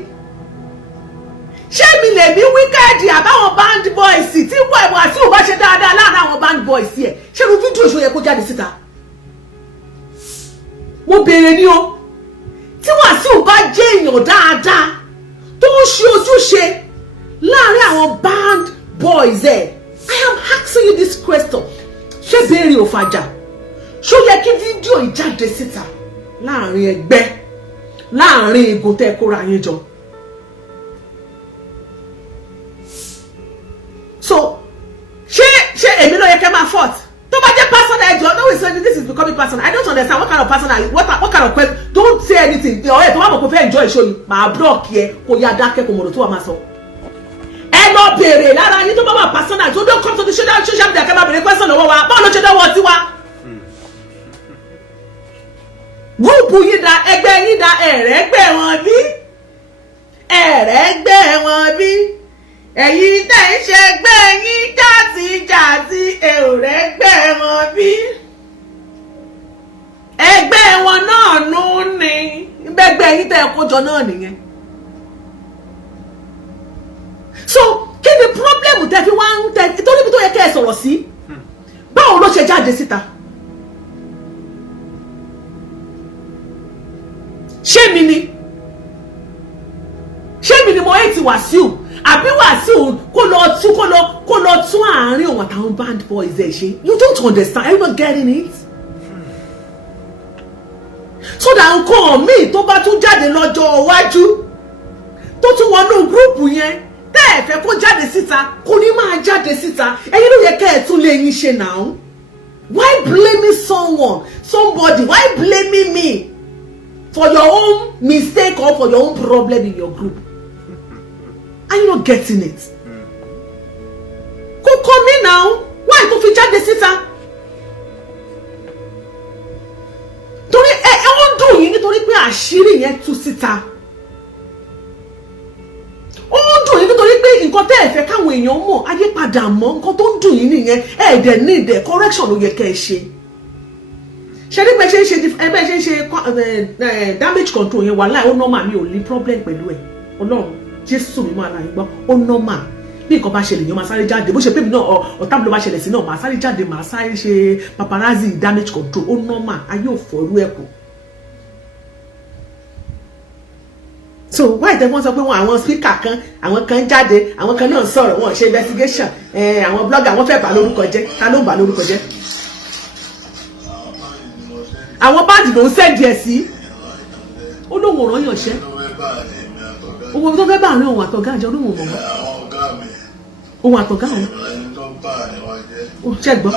ṣé mi lè bí wíkẹ́ẹ̀dì àbáwọn band boys tí Wasiu bá ṣe dáadáa láàrin àwọn band boys ẹ̀ ṣé irú fídíò ìṣó yẹ kó jáde síta mo béèrè ní o tí Wasiu bá jẹ́ èèyàn dáadáa tó ń ṣe ojúṣe láàrin àwọn band boys ẹ̀ I am asking you this question ṣé béèrè ò fàjà ṣó yẹ kí fídíò yìí jáde síta láàrin ẹgbẹ́ láàrin igun tẹ́ kóra yín jọ so ṣé èmi ló yẹ kẹ́ máa fort tó bá jẹ́ personal ẹjọ́ no we say this is becoming personal I don't understand what kind of personal what kind of question don't say anything ọ̀rẹ́ tó wà mọ̀ kó fẹ́ enjoy show yìí màá block yẹ kó yá dákẹ́ kó mọ̀rọ̀ tó wà máa sọ ẹ lọ béèrè lára yín tó bá wà personal tó don't come to the social media kẹ́ máa béèrè question lọ́wọ́ wa báwo ló ṣe dánwò tiwa gúrùpù yín da ẹgbẹ́ yín da ẹ̀rẹ́gbẹ́ wọn bí ẹ̀rẹ́gbẹ́ wọn bí ẹ̀yin tẹ̀ ń ṣe ẹgbẹ́ yín jàtijàti ẹ̀rẹ́gbẹ́ wọn bí ẹgbẹ́ wọn náà nù ní gbẹgbẹ́ yín tẹ̀ kójọ náà nìyẹn so kí ni problem tẹ́ fi wá ń tẹ torí bí tó yẹ kẹ́ ẹ sọ̀rọ̀ sí báwo ló ṣe jáde síta. ṣé mi ni mo hate Wasiu àbí Wasiu kó lọ tún àárín òun àtàwọn band boys ẹ̀ ṣe? You don't understand, are you not getting it? So that nǹkan míì tó bá tún jáde lọ́jọ́ iwájú tó tún wọnú gúrúùpù yẹn tẹ́ ẹ̀ fẹ́ kó jáde síta kò ní máa jáde síta. Ẹ̀yin ló yẹ kẹ́ ẹ̀ tún lè yín ṣe now. Why blaming somebody? Why blaming me for your own mistake or for your own problem in your group? Are you not getting it? Kò kọ́ mi now. Why tó fi jáde síta? Torí ó ń dùn yín nítorí pé àṣírí yẹn tú síta. Ó ń dùn yín nítorí pé nǹkan tẹ́ ẹ fẹ́ káwọn èèyàn mọ̀ ayé padà mọ̀ nǹkan tó ń dùn yín nìyẹn. Ẹ̀ẹ́dẹ̀ ní ìdẹ̀ correction ló yẹ kẹ́ ẹ ṣe. Ṣé ní bẹ́ẹ̀ ṣe ń ṣe damage control yẹn Wahala ó normal, mi ò ní problem pẹ̀lú ẹ̀. Ọlọ́run Jésù mi máa la yín gbọ́, ó normal. Bí nǹkan bá ṣẹlẹ̀ yẹn máa sáré jáde, bó ṣe pé mi náà ọ̀tá mi ló bá ṣẹlẹ̀ sí náà máa sáré jáde, máa sáré ṣe paparazzi damage control, ó normal. Ayé ò fọ́rú ẹ̀ kù. So why tẹ wọ́n sọ pé àwọn speaker kan àwọn kan jáde àwọn kan náà sọ̀rọ̀ wọn ṣe investigation àwọn blogger wọ́n fẹ́ bà lórúkọ jẹ́, ta ló ń bà lórúkọ jẹ́? Àwọn báàdì ló ń sẹ́ndì ẹ̀ sí. Ó lóun ò rán yàn ṣẹ́. Owó tó fẹ́ bá àárín òun àtọ̀gá àjọ olóhùn mọ̀. Òun àtọ̀gá òun. Ṣé gbọ́?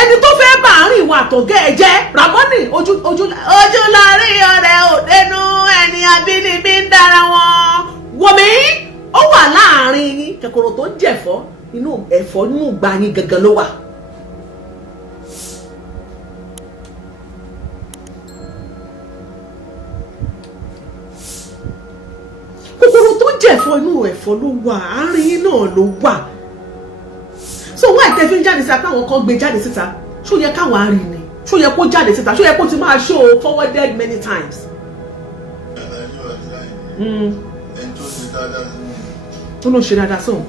Ẹni tó fẹ́ bá àárín ìwà àtọ̀gá ẹ̀ jẹ́ Ramoni ojú láàrin ọ̀rẹ́ òdenu ẹni abínibí ń dára wọn. Wòmí ó wà láàrin yín kòkòrò tó ń jẹ̀fọ́ inú ẹ̀fọ́ nínú ìgbà yín gangan ló wà. Kòkòrò tó ń jẹ̀fọ́ inú ẹ̀fọ́ ló wà, àárín yín náà ló wà. So why tẹ́ fi ń jáde síta táwọn kan gbé jáde síta? Ṣó yẹ káwọn àárín ni? Ṣó yẹ kó jáde síta? Ṣó yẹ kó ti máa show forwarded many times? Ó ló ṣe dáadáa sóun.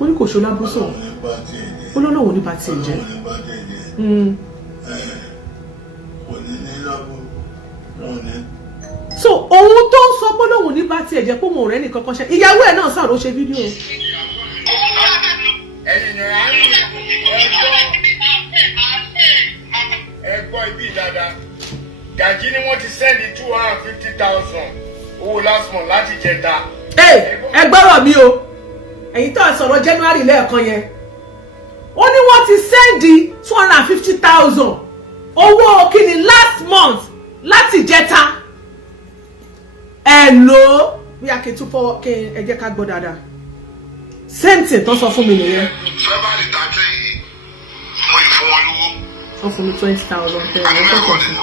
Ó ní kò ṣe lábú sóun. Ó lọ́nà òun ní bá tiẹ̀ jẹ́. So òun tó ń sọ pé lóun ní bá tiẹ̀ jẹ́ pé òun rẹ̀ nìkan kan ṣe. Ìyàwó ẹ̀ náà sọ̀rọ̀ ó ṣe fídíò. Ẹgbọ́ ibi dáadáa Gàjí ni wọ́n ti sẹ́ndì 250,000 owó last month láti jẹta. Ẹ gbọ́rọ̀ mi o, ẹ̀yin tó sọ̀rọ̀ January lẹ́ẹ̀kan yẹn ó ní wọ́n ti sẹ́ndì 250,000 owó kíni last month láti jẹta. Ẹ lò ó bí a kì í tún fọwọ́ kí ẹ jẹ́ ká gbọ́ dáadáa. Same thing tó sọ fún mi nìyẹn. February 13 yìí mo ì fún wọn lówó. Wọ́n fún mi 20,000 pẹ̀lú àwọn tó kọ̀ fún.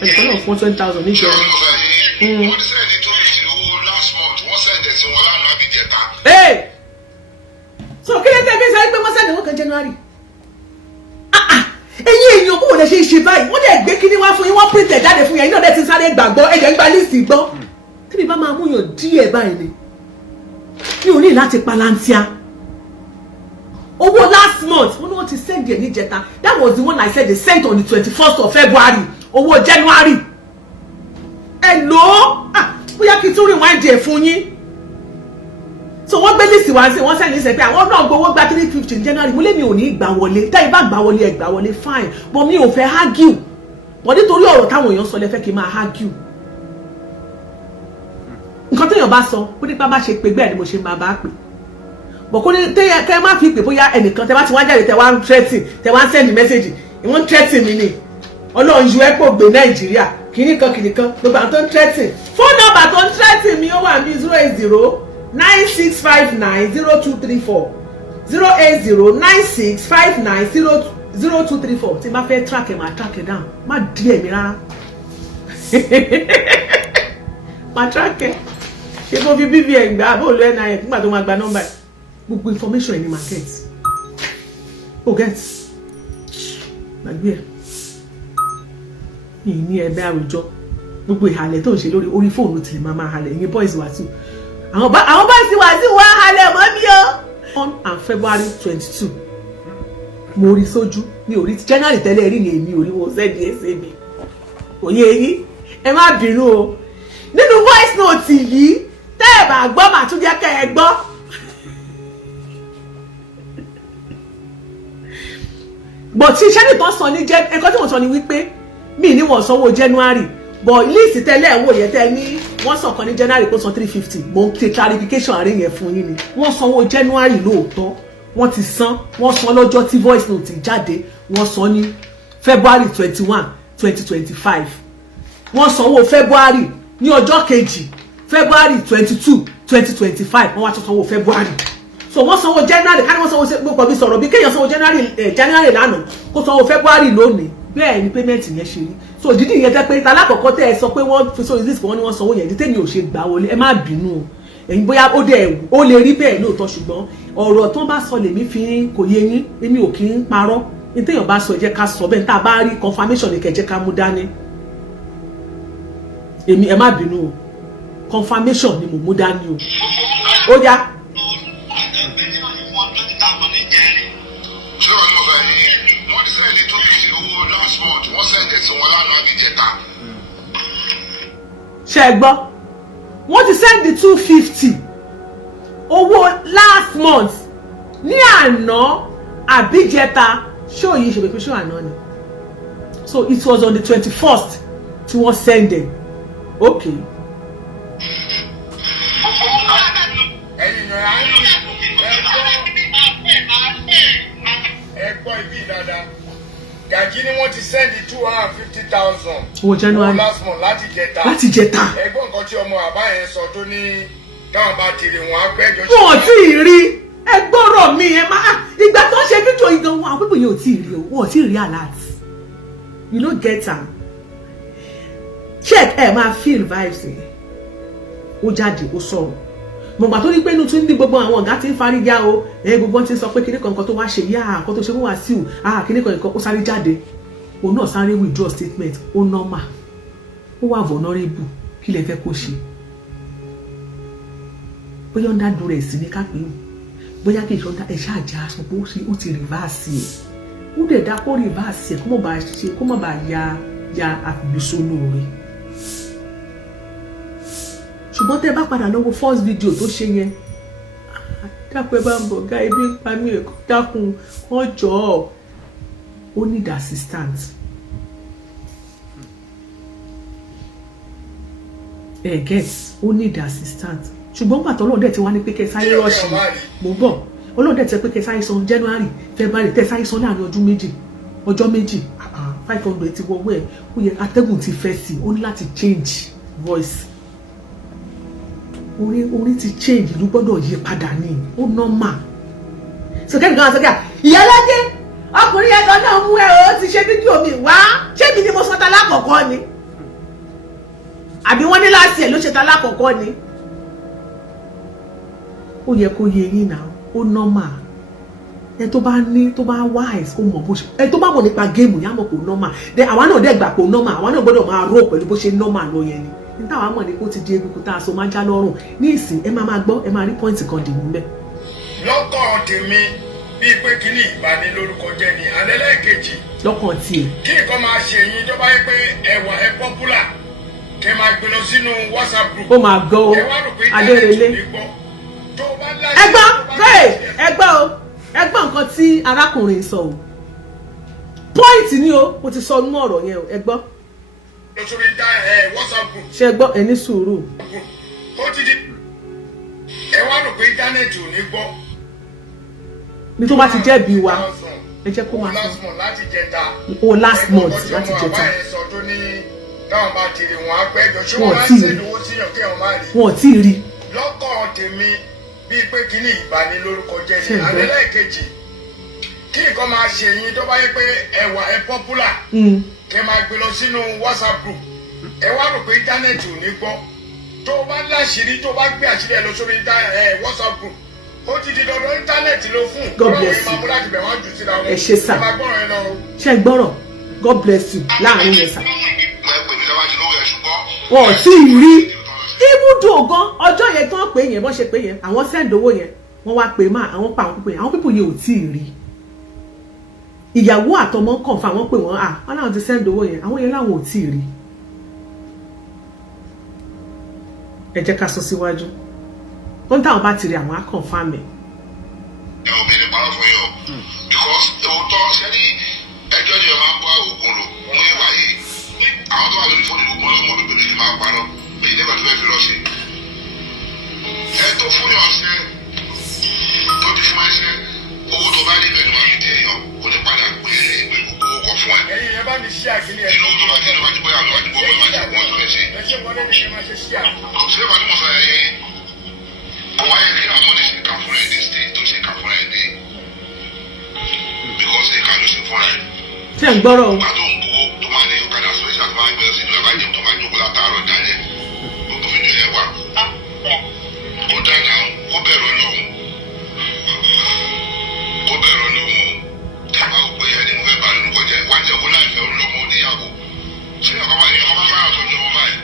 Ẹnìkan náà fún 20,000 ní ìjẹun. Wọ́n ti sẹ́ẹ̀dì 250 owó last month, wọ́n sẹ́ẹ̀dì sí wọn lánàá bí jẹta. So kí ló tẹ́ bí sọ pé wọ́n sẹ́ẹ̀dì owó kan January? Ẹ̀yin èèyàn kò wọlé ṣe é ṣe báyìí, wọ́n dẹ̀ gbé kíní wá fún yín, wọ́n print ẹ̀ jáde fún yín, ẹ̀yin náà dẹ̀ ti sáré gbàgbọ́, ẹ̀jẹ̀ ń gba líìsì gbọ́. Tí mi bá máa mú yàn díẹ̀ báyìí ni mi ò ní láti palantia. Owó last month wọ́n ní wọ́n ti send ẹ̀ ní jẹta. That was the one I said they sent on the 21st of February. Owó January. Hello? Bóyá kí n tún rewind ẹ̀ fún yín. So wọ́n gbé lísì wá sí wọ́n send lísì pé àwọn náà gbowó gba 350 ní January. Mo lé mi ò ní ìgbà wọlé. Táyì bá gbà wọlé ẹ̀ gbà wọlé fine. But mi ò fẹ́ argue. But nítorí ọ̀rọ̀ táwọn èèyàn sọ lẹ fẹ́ kí n máa argue. Nǹkan téèyàn bá sọ kó nípa bá ṣe pé bẹ́ẹ̀ ni mo ṣe máa bá pè. Bọ̀ kó ní tẹ́ má fi pè bóyá ẹnìkan tẹ́ bá ti wá jáde tẹ́ wá ń threaten tẹ́ wá ń send message ìwọ́n ń threaten mi ni Ọlọ́run ju ẹ́ pò gbé Nàìjíríà kìnnìkan gbogbo àwọn tó ń threaten. Phone number tó ń threaten mi ó wà ní 08096590234 08096590234 tí n bá fẹ́ track ẹ̀ máa track ẹ̀ down má dí ẹ̀mí rárá máa track ẹ̀. Ṣé mo fi BVN gbà bó lo NIN nígbà tó máa gba nọ́mbà ẹ̀ gbogbo information ẹ̀ ní máa get o get gbàgbé ẹ̀ ní ẹ̀bẹ̀ àròjọ gbogbo ìhàlẹ̀ tó ń ṣe lórí orí fóònù tìlẹ̀ máa halẹ̀ ìyẹn boys Wasiu àwọn báyìí Wasiu wá halẹ̀ mọ́ mi o. On February 22 mo rí sójú mi ò rí January tẹ́lẹ̀ rí ni èmi ò rí wọn sẹ́ẹ̀dì ẹsẹ̀ mi òye yín ẹ má bínú o nínú voice note yìí tẹ́ ẹ bá gbọ́ màá tún jẹ́ kẹ́ ẹ gbọ́. But tí iṣẹ́ nìkan sọ ní jẹ́ ẹ̀kọ́ tí mo sọ ni wípé mi ní wọ́n sanwó January but list tẹ́lẹ̀ wò yẹn tẹ́ ní wọ́n sàn kan ní January kó san 350 mo ń ṣe clarification àárín yẹn fún yín ni wọ́n sanwó January lóòótọ́ wọ́n ti san wọ́n san lọ́jọ́ tí voice note jáde wọ́n san ní February 21 2025 wọ́n sanwó February ní ọjọ́ kejì February 22 2025 wọ́n wá tún sanwó February so wọ́n sanwó January ká ní wọ́n sanwó gbogbo bí sọ̀rọ̀ bí kéèyàn sanwó January lánàá kó sanwó February lónìí bẹ́ẹ̀ ni payment yẹn ṣe rí so dídì yẹn tẹ́ pé alákọ̀ọ́kọ́ tẹ́ ẹ sọ pé wọ́n fi so exist wọ́n ní wọ́n sanwó yẹn dídì tèmi ò ṣe gbà wọlé ẹ má bínú o ẹ̀yin bóyá ó lè rí bẹ́ẹ̀ lóòótọ́ ṣùgbọ́n ọ̀rọ̀ tó bá sọ lèmi fi kò yé yín èmi ò kí ń parọ́ ní téèyàn bá sọ ẹ jẹ́ ká sọ bẹ́ẹ̀ tá a bá rí confirmation ní kẹ́ jẹ́ ká mú dání èmi ẹ má bínú o confirmation ni mo mú dání o ó yá. ṣe gbọ́ wọ́n ti send the 250 owó last month ní àná àbíjẹta show yìí ṣe pé show àná ni so it was on the 21st tí wọ́n send them okay. Gàjí ni wọ́n ti send 250,000. Owó January last month láti jẹta. Ẹgbọ́n nǹkan tí ọmọ àbá yẹn sọ tó ní táwọn bá tèrè wọn á pẹ́jọ. Wọ́n ò tí ì rí ẹgbọ́rọ̀ mi ẹ máa ìgbà tó ń ṣe fídíò ìgan wọn àwọn pípọ̀ yẹn ò tí ì rí o wọ́n ò tí ì rí alert you no get am check ẹ máa feel vibes ẹ ó jáde ó sọ̀rọ̀ mọ̀gbà tó ní pé inú tún ní gbogbo àwọn ọ̀gá tí ń fárígá o gbogbo ti ń sọ pé kíní kan tó wá ṣe yá nǹkan tó ṣe fún Wasiu kíní kan nǹkan ó sáré jáde òun náà sáré withdraw statement ó normal ó wà vulnerable kí lè fẹ́ kó ṣe bóyá ọ̀ndà dúró ẹ̀ sí ní kápẹ́ bóyá kì í ṣọ́ndà ẹ̀ ṣáàjà aṣọ pé ó ti reverse ẹ̀ ó dẹ̀ dá kó reverse ẹ̀ kó má bàa ya àfìgbésó lóore. Ṣùgbọ́n tẹ́ bá padà lọ́wọ́ first video tó ṣe yẹn dákun ẹ bá ń bọ̀ gá ebi ń pa mí ẹ̀kọ́ dákun wọ́n jọ ọ́ ó need assistant get ó need assistant ṣùgbọ́n pàtó Ọlọ́run dẹ̀ ti wá ní pé kẹ́ sáré rọ́ọ̀ṣì mo bọ̀ Ọlọ́run dẹ̀ ti pé kẹ́ sáré san January February tẹ́ sáré san láàrin ọjọ́ méjì 500 ti wọ́wọ́ ẹ̀ ó yẹ atẹ́gùn ti fẹ́ sí ó ní láti change voice orí ti change ìlú gbọ́dọ̀ yí padà ní ó normal sọkẹ́ni kan sọ́kẹ́ ìyálàjẹ ọkùnrin ẹ̀kan náà mú ẹ ó ti ṣe fídíò mi wá ṣé mi ni mo sọ ta lákọ̀ọ́kọ́ ni àbí wọ́n ní láti ẹ̀ ló ṣe ta lákọ̀ọ́kọ́ ni ó yẹ kó yẹ yín náà ó normal ẹ tó bá wise ó mọ̀ bó ṣe ẹ tó bá mọ̀ nípa géèmù yá mọ̀ kó normal then àwa náà dẹ̀ gbà kó normal àwa náà gbọ́dọ̀ máa rò pẹ̀lú bó ṣe normal lọ yẹn ni níta àwọn mọ̀ ní kó ti di egungun tá a so máa já lọ́rùn ní ìsìn ẹ máa gbọ́ ẹ máa rí pọ́ìntì kan dì mú bẹ́ẹ̀. lọ́kàn tèmi bíi pé kíní ìbani lórúkọ jẹ́ ni alẹ́lẹ́kejì. lọ́kàn tiẹ̀. kí nǹkan máa ṣe yín tó bá yẹ pé ẹwà ẹ popular kẹ máa gbé lọ sínú WhatsApp group. ó máa gbọ́ o adérelé. ẹgbọ́n nǹkan tí arákùnrin sọ o pọ́ìntì ni o mo ti sọ nínú ọ̀rọ̀ yẹn o ẹ gbọ́. ṣe gbọ́ ẹ ní sùúrù. ó ti di ẹ wá rò pé íńtánẹ́ẹ̀tì ò ní gbọ́. ní tó bá ti jẹ̀bi wa ẹ jẹ́ kó máa sọ. o last month láti jẹta. wọn ò tí ì rí. lọ́kàn tèmi bíi pé kíní ìbani lórúkọ jẹ́ ni alẹ́lẹ́kejì kí nǹkan máa ṣe yín tó bá yẹ pé ẹwà ẹ popular kẹ máa gbé lọ sínú WhatsApp group ẹ wá rò pé íńtánẹ́ẹ̀tì ò ní gbọ́ tó bá láṣìírí tó bá gbé àṣírí ẹ lọ sórí WhatsApp group ó ti di dandan íńtánẹ́ẹ̀tì ló fún God bless you ẹ ṣe sá ṣe gbọ́rọ̀ God bless you láàrin yẹn sá. wọn ò tí ì rí even dùn gan ọjọ́ yẹn tán pé yẹn bọ́n ṣe pé yẹn àwọn send owó yẹn wọ́n wá pè má àwọn pa àwọn pípọ̀ yẹn àwọn pípọ̀ yẹn ò tí ì rí ìyàwó àtọmọ kàn fún àwọn pé wọ́n wọ́n láwọn ti send owó yẹn àwọn yẹn láwọn ò tí ì rí. ẹ jẹ́ ká sọ síwájú ó ń táwọn bá ti rí àwọn á confirm ẹ̀. ẹ ò bèrè parọ́ fún yọ because òótọ́ sẹ́ni ẹjọ́ ni ẹ máa bọ́ òògùn lò mú ìwà yìí àwọn tó wà lórí fóònù ìlú kan lọ́mọ bèbè lè máa parọ́ èyí nígbà tó fẹ́ fi rọ́ọ̀ṣì. ẹ tó fún yàn ṣe tó ti fún ẹ ṣe owó tó bá níbẹ̀ ló máa fi dé èèyàn kò ní padà pé ìwé gbogbo ọkọ̀ fún ẹ. ẹ̀yin ẹ bá mi ṣí àkíní ẹ̀. inú tó bá dé ló máa ti bóyá ló máa ti bọ́ wọ́n máa ti wọ́n tó fẹ́ ṣe. ẹ ṣe wọlé ní ìṣẹ́ máa ṣe ṣí à. ṣé ìwà ni mo sọ ẹ̀ yẹn kò wáyé kí àwọn ní ṣe kà fún ẹ̀ dé state tó ṣe kà fún ẹ̀ dé because they can't lose for it. ṣé ń gbọ́rọ̀ o. Wàá tó ń gbowó tó máa ní ọ̀kadà special tó máa ń gbé sí ìlú ẹ̀bá jẹun tó máa jókòó látàárọ̀ dalẹ̀ gbogbo fídíò yẹn wà. Ó dáná kó bẹ̀rù ọlọ́run. Kó bẹ̀rù ọlọ́run. Tábà ó pé ẹni mo fẹ́ bá lórúkọ jẹ́ wá jẹ́ wọlé àìfẹ́ ọlọ́mọ oníyàwó. Ṣé ọkọ wa ni ọmọ bá yà sọ́jọ́ wọn báyìí?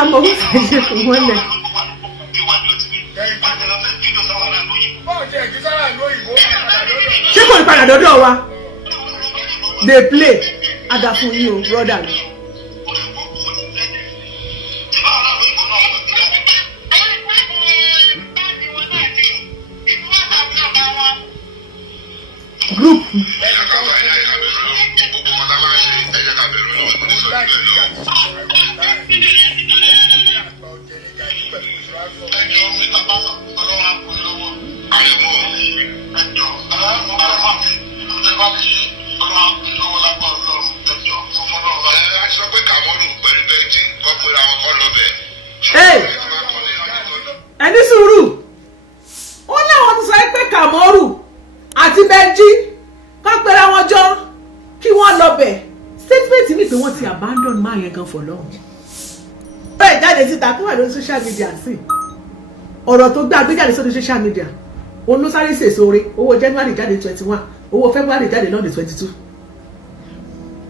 àmọ́ ó fẹ́ ṣe fún wọn lẹ̀. ṣé kò ní padà dọ́dọ̀ wa dey play ada fún yín o brother mi. group. ẹni sùúrù ó láwọn ti sọ pé Kàmọ́rù àti Bẹ́ńjí kọ́ pera wọn jọ kí wọ́n lọ bẹ̀ statement ní pé wọ́n ti abandon máa yẹn gan for long. bẹ́ẹ̀ jáde síta kó wà lórí social media sí ọ̀rọ̀ tó gbé agbéjáde sórí social media òun ló sáré sèṣore owó January jáde 21 owó February jáde lọ́dún 22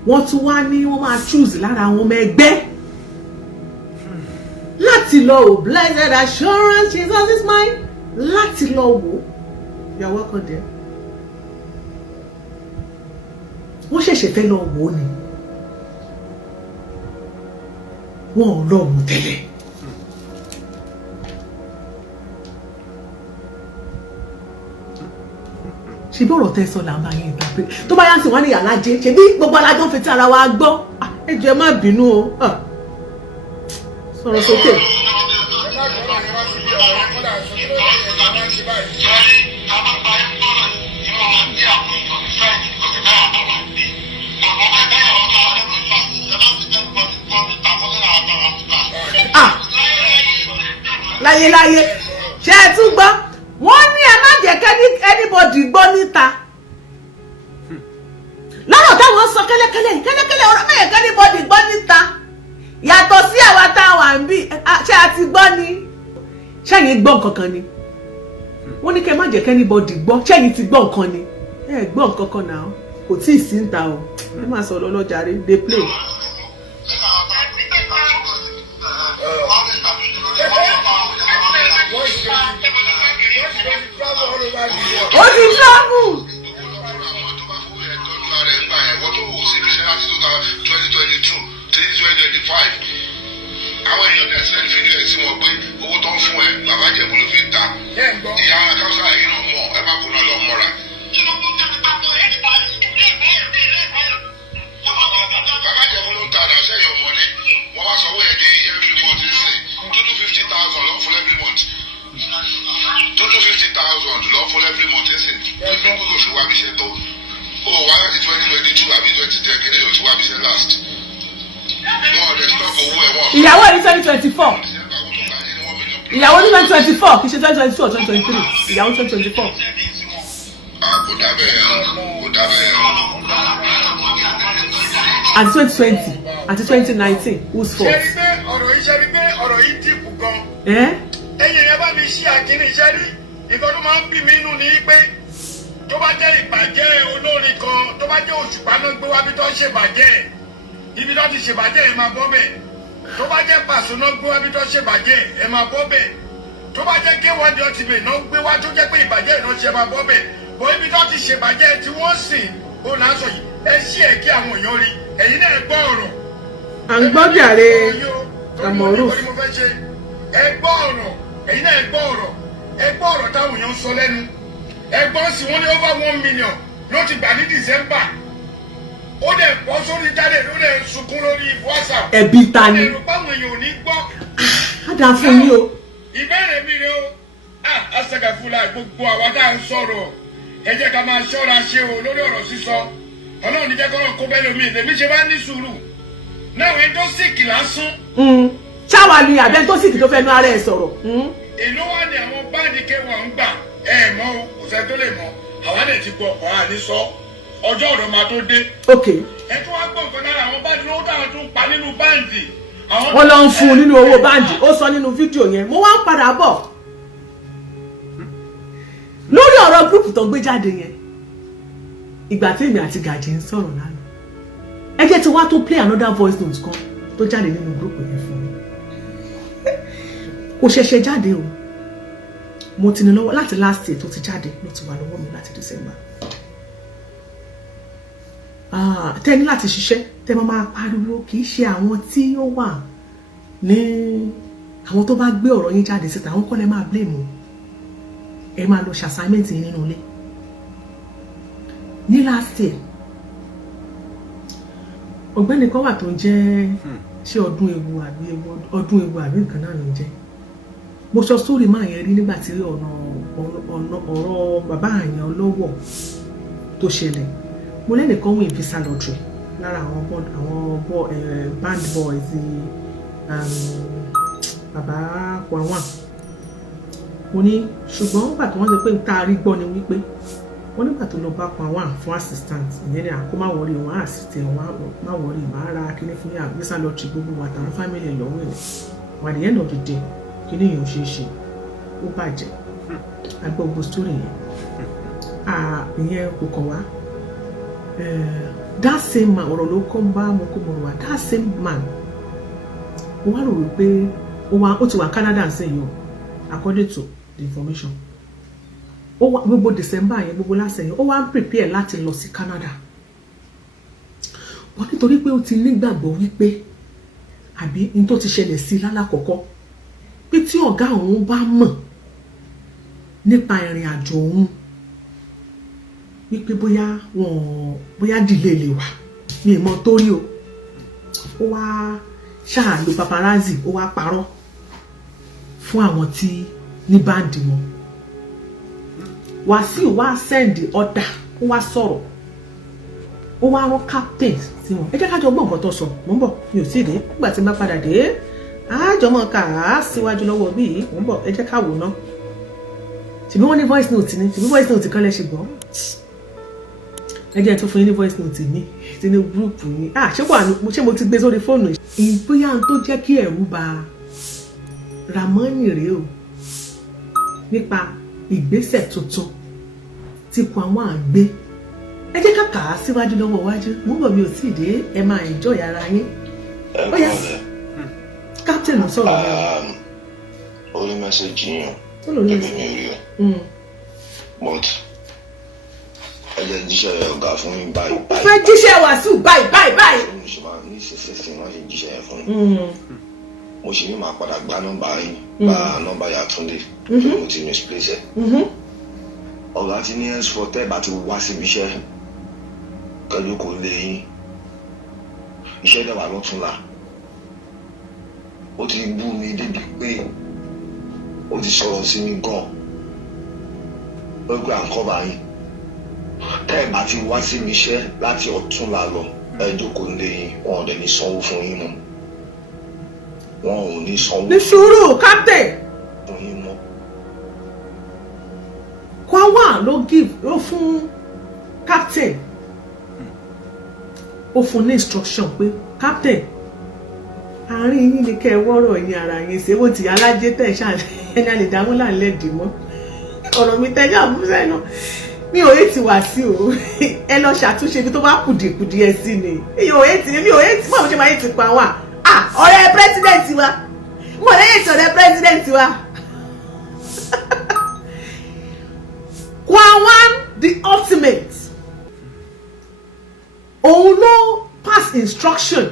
wọ́n tún wá ní wọ́n máa choose lára àwọn ọmọ ẹgbẹ́ láti lọ wò blessed assurance Jesus is mine láti lọ wò you are welcome there wọ́n ṣẹ̀ṣẹ̀ fẹ́ lọ wò ni wọ́n ò lọ wò tẹ́lẹ̀ ṣe bí ọ̀rọ̀ tẹ́ sọ là ń bá yín ìgbà pé tó bá yá sí wọn ní yàrá jẹ ṣe bí gbogbo alájọ ń fetí ara wa gbọ́ ẹ jọ̀ọ́ ẹ má bínú o sọ̀rọ̀ sókè. láyéláyé ṣe é tún gbọ́ wọ́n ní ẹ má jẹ́ anybody gbọ́ níta lọ́rọ̀ táwọn sọ kẹ́lẹ́kẹ́lẹ́ ọ̀rọ̀ mẹ́yẹ̀ anybody gbọ́ níta yàtọ̀ sí àwa tá a wà ń bí ṣé a ti gbọ́ ni ṣẹ́yìn gbọ́ nǹkan kan ni wọ́n ní kẹ́ má jẹ́ anybody gbọ́ ṣẹ́yìn ti gbọ́ nǹkan ni ẹ gbọ́ nǹkan kan náà kò tí ì sí ń ta o ẹ má sọ lọ́lọ́jàre dey play. ó ti travel. àwọn èèyàn dẹ̀ sẹ́ni fídíò ẹ̀ sí wọn pé owó tó ń fún ẹ bàbá jẹ̀bú ló fi ń ta ìyá ara káwùsà yìí náà mọ̀ ẹ má kó náà lọ mọ́ra. bàbá jẹ̀bú ló ń ta àdá sẹ́yìn ọmọdé wọ́n wá sanwó yẹn dé every month ń sìn 250,000 lọ fún every month 250,000 lọ fún every month ń sìn pé kó ló fi wá bí iṣẹ́ tó ó wá láti 2022 àbí 2010 kéde ló ti wá bí iṣẹ́ last. ìyàwó ní 2024 ìyàwó ní 2024 kì í ṣe 2022 or 2023 ìyàwó 2024. àti 2020 àti 2019 who's fault. ṣe ni pé ọ̀rọ̀ yìí dìbò gan. ẹ̀yin yẹn bá mi ṣí àkíní iṣẹ́ rí nǹkan tó máa ń bí mi nínú ni pé tó bá jẹ́ ìbàjẹ́ olórin kan tó bá jẹ́ Òṣùpá náà gbé wá bí tó ń ṣèbàjẹ́ ibi tó ti ṣèbàjẹ́ ẹ̀ máa bọ́ bẹ̀ tó bá jẹ́ Pàṣọ náà gbé wá bí tó ń ṣèbàjẹ́ ẹ̀ máa bọ́ bẹ̀ tó bá jẹ́ K1 The Ultimate náà gbé wá tó jẹ́ pé ìbàjẹ́ ìná ṣe máa bọ́ bẹ̀ bọ́ ibi tó ti ṣèbàjẹ́ tí wọ́n sìn ó náà sọ yìí ẹ ṣí ẹ̀ kí àwọn èèyàn rí ẹ̀yin náà gbọ́ ọ̀rọ̀ à ń gbọ́ jàre àmọ̀rú ẹ gbọ́ ọ̀rọ̀ ẹ̀yin náà gbọ́ ọ̀rọ̀ ẹ gbọ́ ọ̀rọ̀ táwọn èèyàn sọ lẹ́nu ẹ gbọ́ sí wọn ní over 1 million ló ti gbà ní December ó dẹ̀ bọ́ sórí jáde ló dẹ̀ sunkún lórí WhatsApp ẹbí ta ni ẹ̀rù báwọn èèyàn ò ní gbọ́. á dà fún yín o. ìbéèrè mi rẹ o àṣàgàfúlà gbogbo àwa tá à ń sọ̀rọ̀ ẹ jẹ́ ká máa ṣọ́ra ṣe o lórí ọ̀rọ̀ sísọ Ọlọ́run ní jẹ́ kọ́rọ̀ kó bẹ́ẹ̀ lómi èmi ṣe bá ní sùúrù náà wẹ́n tó sìkì lásán. ṣáwa ni àbẹ́ tó sìkì tó fẹ́ nu ara ẹ̀ sọ̀rọ̀. èló wà ní àwọn báńdì K1 ń gbà mọ́ o kò sẹ́ tó lè mọ́ àwa lè ti gbọ́ ọ̀pọ̀ àní sọ ọjọ́ ọ̀rọ̀ máa tó dé. ẹ tún wá gbọ́ nǹkan lára àwọn báńdì lówó táwọn tún pa nínú báńdì. wọ́n lọ ń fún un nínú owó báńdì ó sọ nínú fídíò yẹn mo wá ń padà bọ̀ lórí ọ̀rọ̀ gúrùpù tó gbé jáde yẹn ìgbà tí èmi àti Gàjí ń sọ̀rọ̀ lánàá ẹ jẹ́ tí wá tó play another voice note kan tó jáde nínú gúrùpù yẹn fún mi kò ṣẹ̀ṣẹ̀ jáde o mo ti ní lọ́wọ́ láti last year tó ti jáde ló ti wà lọ́wọ́ mi láti December tẹ́ ní láti ṣiṣẹ́ tẹ́ máa pariwo kì í ṣe àwọn tí ó wà ní àwọn tó bá gbé ọ̀rọ̀ yín jáde síta àwọn kọ́ lẹ́ máa blame o ẹ máa lọ ṣe assignment yín nínú ilé ní last year ọ̀gbẹ́ni kan wà tó ń jẹ́ ṣé ọdún ewu àbí nǹkan náà ló ń jẹ́ mo sọ sórí máa yẹn rí nígbà tí ọ̀rọ̀ bàbá àyàn ọlọ́wọ̀ tó ṣẹlẹ̀ mo lẹ́nìkan win visa lottery lára àwọn band boys bàbá K1 mo ní ṣùgbọ́n nígbà tí wọ́n ṣe pé ń tá a rí gbọ́ ni wípé wọ́n nígbà tó lọ bá K1 fún assistant ìyẹn ni àkó má wọrí wọn àsìtì wọn má wọrí màá ra kíní fún yà visa lottery gbogbo wa tàwọn family ẹ̀ lọ́wọ́ ẹ̀ wà at the end of the day kíní yìí ò ṣeé ṣe ó bàjẹ́ agbógbó story yẹn ìyẹn kò kàn wá that same man ọ̀rọ̀ ló kọ́ bá mo kó mọ̀ wá that same man ó wá rò wípé ó ti wà Canada ṣe yìí o according to the information ó wá gbogbo December yẹn gbogbo last year ó wá ń prepare láti lọ sí Canada wọ́n nítorí pé ó ti nígbàgbọ́ wípé àbí n tó ti ṣẹlẹ̀ sí lálákọ̀ọ́kọ́ pé tí ọ̀gá òun bá mọ̀ nípa ìrìn àjò òun wípé bóyá delay lè wà ní ìmọ̀ torí o ó wá ṣáàlù paparazzi ó wá parọ́ fún àwọn tí ní báǹdì wọn Wasiu wá send order ó wá sọ̀rọ̀ ó wá rán captain sí wọn ẹ jẹ́ ká jọ gbọ́ nǹkan tó sọ mò ń bọ̀ mi ò sí dé nígbà tí n bá padà dé àjọmọ̀ ká síwájú lọ́wọ́ bíi mò ń bọ̀ ẹ jẹ́ ká wò ná ṣùgbọ́n wọ́n ní voice note ni ṣùgbọ́n voice note kan lẹ́ ṣe gbọ́ ẹ jẹ́ tó fún yín ní voice note mi ti ní gúrùpù yín ṣé mo ti gbé sórí fóònù yìí bóyá n tó jẹ́ kí ẹ̀rù bà Ramoni rèé o nípa ìgbésẹ̀ tuntun tí K1 àgbé ẹ jẹ́ ká kà á síwájú lọ́wọ́ iwájú mo bọ̀ mi ò tí ì dé ẹ máa enjoy ara yín ó yá captain ló sọ̀rọ̀ náà. Orí mẹ́sẹ̀jì yẹn ẹgbẹ́ mi rí o but ẹ jẹ́ jíṣẹ́ ọ̀gá fún mi báyìí. ó fẹ́ jíṣẹ́ Wasiu báyìí. mo ṣe máa ní sísìn wọ́n ṣe jíṣẹ́ yẹn fún mi mo ṣe ní màá padà gba nọ́mbà yín gba nọ́mbà Yàtúndé tó mo ti misplace ẹ̀. ọ̀gá ti ní ẹ̀sùn tẹ́ bá ti wá síbi iṣẹ́ kẹjú kò lè yín iṣẹ́ dẹ̀ wà lọ́túnla ó ti bú mi débi pé ó ti sọ̀rọ̀ sí mi gan ó gbé àǹkọ́bà yín tẹ́ bá ti wá síbi iṣẹ́ láti ọ̀túnla lọ ẹjọ́ kò lè yín wọn ò dẹ̀ ní sanwó fún yín mọ́ wọn ò ní sanwó ní sùúrù captain fún yín mọ́. K1 ló fún captain ó fún ní instruction pé captain àárín yín ni kẹ́ ẹ wọ́rọ̀ yín ara yín ṣe bó ti alájẹ tẹ̀ ṣáà ẹni a lè dámú láńlẹ́dì mọ́ ọ̀rọ̀ mi tẹ́jọ́ àmúṣe náà mi ò hate Wasiu ẹ lọ ṣàtúnṣe ibi tó bá kùdìkùdì ẹ sí ni mi ò hate báwo ṣe máa hate pa wà ọ̀rẹ́ president wa mo lè hate ọ̀rẹ́ president wa. Kwawan the ultimate òun ló pass instruction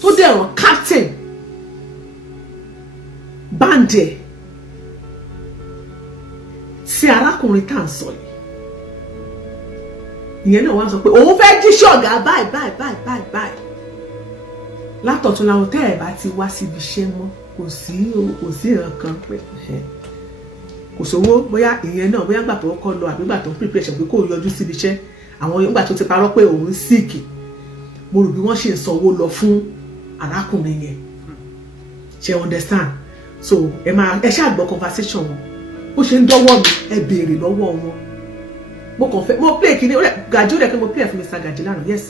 tó dẹ̀ ràn captain bande sí arákùnrin tá à ń sọ yìí ìyẹn náà wá sọ pé òun fẹ́ jíṣẹ́ ọ̀gá báyìí látọ̀tún làwọn tẹ́ ẹ̀ bá ti wá síbi iṣẹ́ mọ́ kò sí nǹkan pé kò sówó bóyá ìyẹn náà bóyá gbà tó kọ́ lọ àbí gbà tó ń prepare ṣe pé kò yọjú síbi iṣẹ́ àwọn ìgbà tó ti parọ́ pé òun sick mo rò bí wọ́n ṣe ń sanwó lọ fún arákùnrin yẹn ṣe understand so ẹ ṣáà gbọ́ conversation wọn bó ṣe ń dọ́wọ́ mi ẹ béèrè lọ́wọ́ wọn mo kàn fẹ́ mo play kìíní gàjí ó rẹ̀ pé mo play fún Mr. Gàjí lánàá yes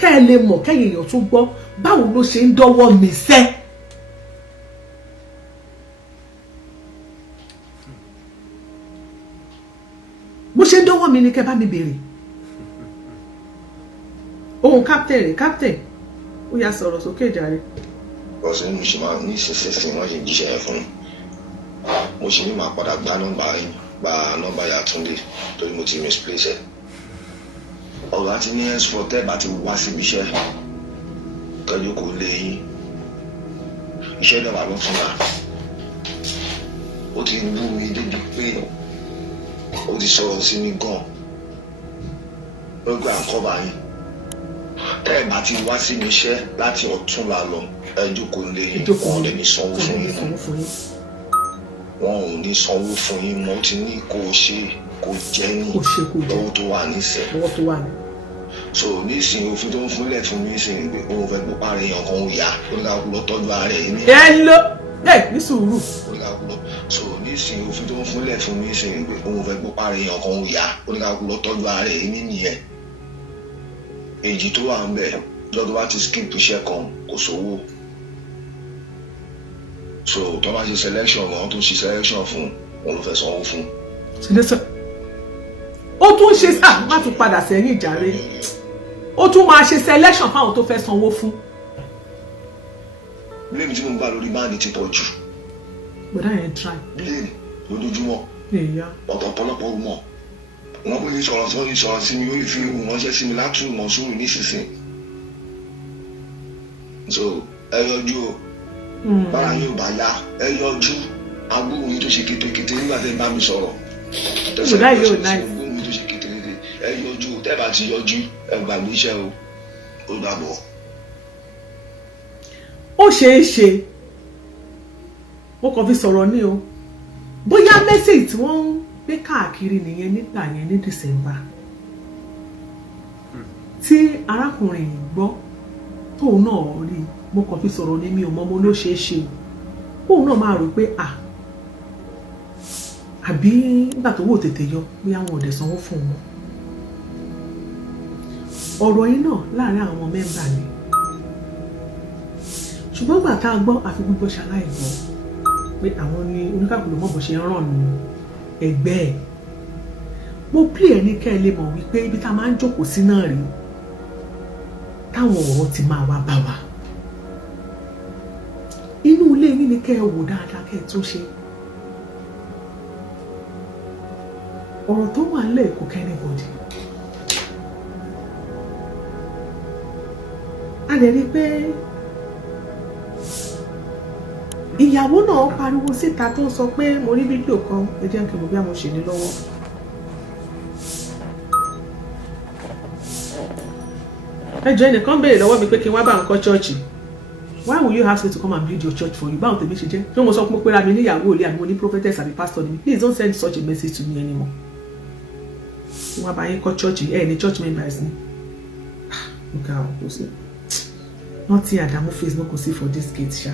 kẹ́ ẹ lè mọ̀ kẹ́yìn èèyàn tún gbọ́ báwo ló ṣe ń dọ́wọ́ mi sẹ́. bó ṣe ń dọ́wọ́ mi ni kẹ́ bá mi béèrè ohun captain rẹ̀ captain ó yá sọ̀rọ̀ sókè jàre. ọ̀sẹ̀ ní mo ṣe máa ní ìsinsìnyí wọ́n ṣe jíṣẹ́ yẹn fún mi mo ṣe ní máa padà gba nọ́mbà Yàtúndé torí mo ti misplace ẹ̀ ọ̀gá ti ní henceforth tẹ́ bá ti wá síbi iṣẹ́ tọ́jú kò lè yín iṣẹ́ náà wà lọ́tún náà ó ti bú mi débi pé ó ti sọ̀rọ̀ sí mi gan ló gbà ń kọ́ba yín tẹ́ bá ti wá síbi iṣẹ́ láti ọ̀túnla lọ ẹjọ́ kò lè yín wọn lè ní sanwó fún yín wọn ò ní sanwó fún yín mọ́ ó ti ní kó o ṣe kó jẹ́ ní lọ́wọ́ tó wà nísẹ̀ so nísìnyí òfin tó ń fúnlẹ̀ fún mi nísìnyí pé òun fẹ́ gbọ́ parí èèyàn kan ó yá ó ní ká lọ tọ́jú ara ẹ̀ ní. ẹ ló ní sùúrù. ó ní ká lọ so nísìnyí òfin tó ń fúnlẹ̀ fún mi nísìnyí pé òun fẹ́ gbọ́ parí èèyàn kan ó yá ó ní ká lọ tọ́jú ara ẹ̀ ní nìyẹn èjì tó wà ń bẹ̀ lọ́dún bá ti skip iṣẹ́ kan kò sówó so tó bá ṣe selection wọn tó ṣe selection fún wọn ló fẹ́ sanwó fún. ó tún ṣe sáà má tún padà sẹ́yìn ìjàre ó tún máa ṣe selection fáwọn tó fẹ́ sanwó fún. bílẹ̀mì tí mo ń bá lórí báńdì ti pọ̀ jù. gbọ́dọ̀ yẹn try. bílẹ̀mì lójoojúmọ́ ọ̀pọ̀lọpọ̀ mọ̀ wọ́n pè ní sọ̀rọ̀ sí mi ó lè fi ìhùn ránṣẹ́ sí mi látùrù mọ́ sùúrù nísinsìnyí. so ẹ yọjú o bára yóò bá yá ẹ yọjú agbóhùn yìí tó ṣe kétékété nígbà tẹ́ bá mi sọ̀rọ̀ tẹsán agbóhùn yìí tó ṣe kétékété ẹ yọjú tẹ́ bá ti yọjú ẹ gbàgbé iṣẹ́ o ó dàbọ̀. ó ṣeé ṣe mo kàn fi sọ̀rọ̀ ní o bóyá mẹ́sẹ̀gì tí wọ́n ń gbé káàkiri nìyẹn nígbà yẹn ní December tí arákùnrin yìí gbọ́ tóun náà rí mo kàn fi sọ̀rọ̀ ní mi ò mọ̀ mo ló ṣeé ṣe òun náà máa rò pé àbí nígbà tó wò tètè yọ bí àwọn ọ̀dẹ̀ sanwó fún wọn ọ̀rọ̀ yìí náà láàrin àwọn mẹ́mbà ni ṣùgbọ́n gbà tá a gbọ́ àfi gbogbo ṣaláì gbọ́ pé àwọn ní oníkàkùn ló mọ̀ bó ṣe ń ràn nù ẹgbẹ́ ẹ̀ mo pè é ní kẹ́ ẹ lè mọ̀ wípé ibi tá a máa ń jókòó sí náà rí táwọn ọ̀rọ̀ ti máa wá bá wa inú ilé yín ni kẹ́ ẹ wò dáadáa kẹ́ ẹ tún ṣe ọ̀rọ̀ tó wà nílẹ̀ kò kẹ́ni bọ̀dì a lè rí i pé ìyàwó náà pariwo síta tó sọ pé mo rí fídíò kan ẹ jẹ́ kí n mọ̀ bí àwọn ṣe ní lọ́wọ́ ẹjọ́ ẹnìkan béèrè lọ́wọ́ mi pé kí n wá bá nǹkan ṣọ́ọ̀ṣì why will you ask me to come and build your church for you báwo tèmi ṣe jẹ́ ṣé mo sọ pé ra mi níyàwó ilé àbí mo ní prophetess àbí pastor ni please don't send such a message to me anymore wọ́n bá yín kọ́ church ẹ̀ ní church members ni nǹkan àwọn kò sí nothing Adamu Facebook kò sí for this gate ṣá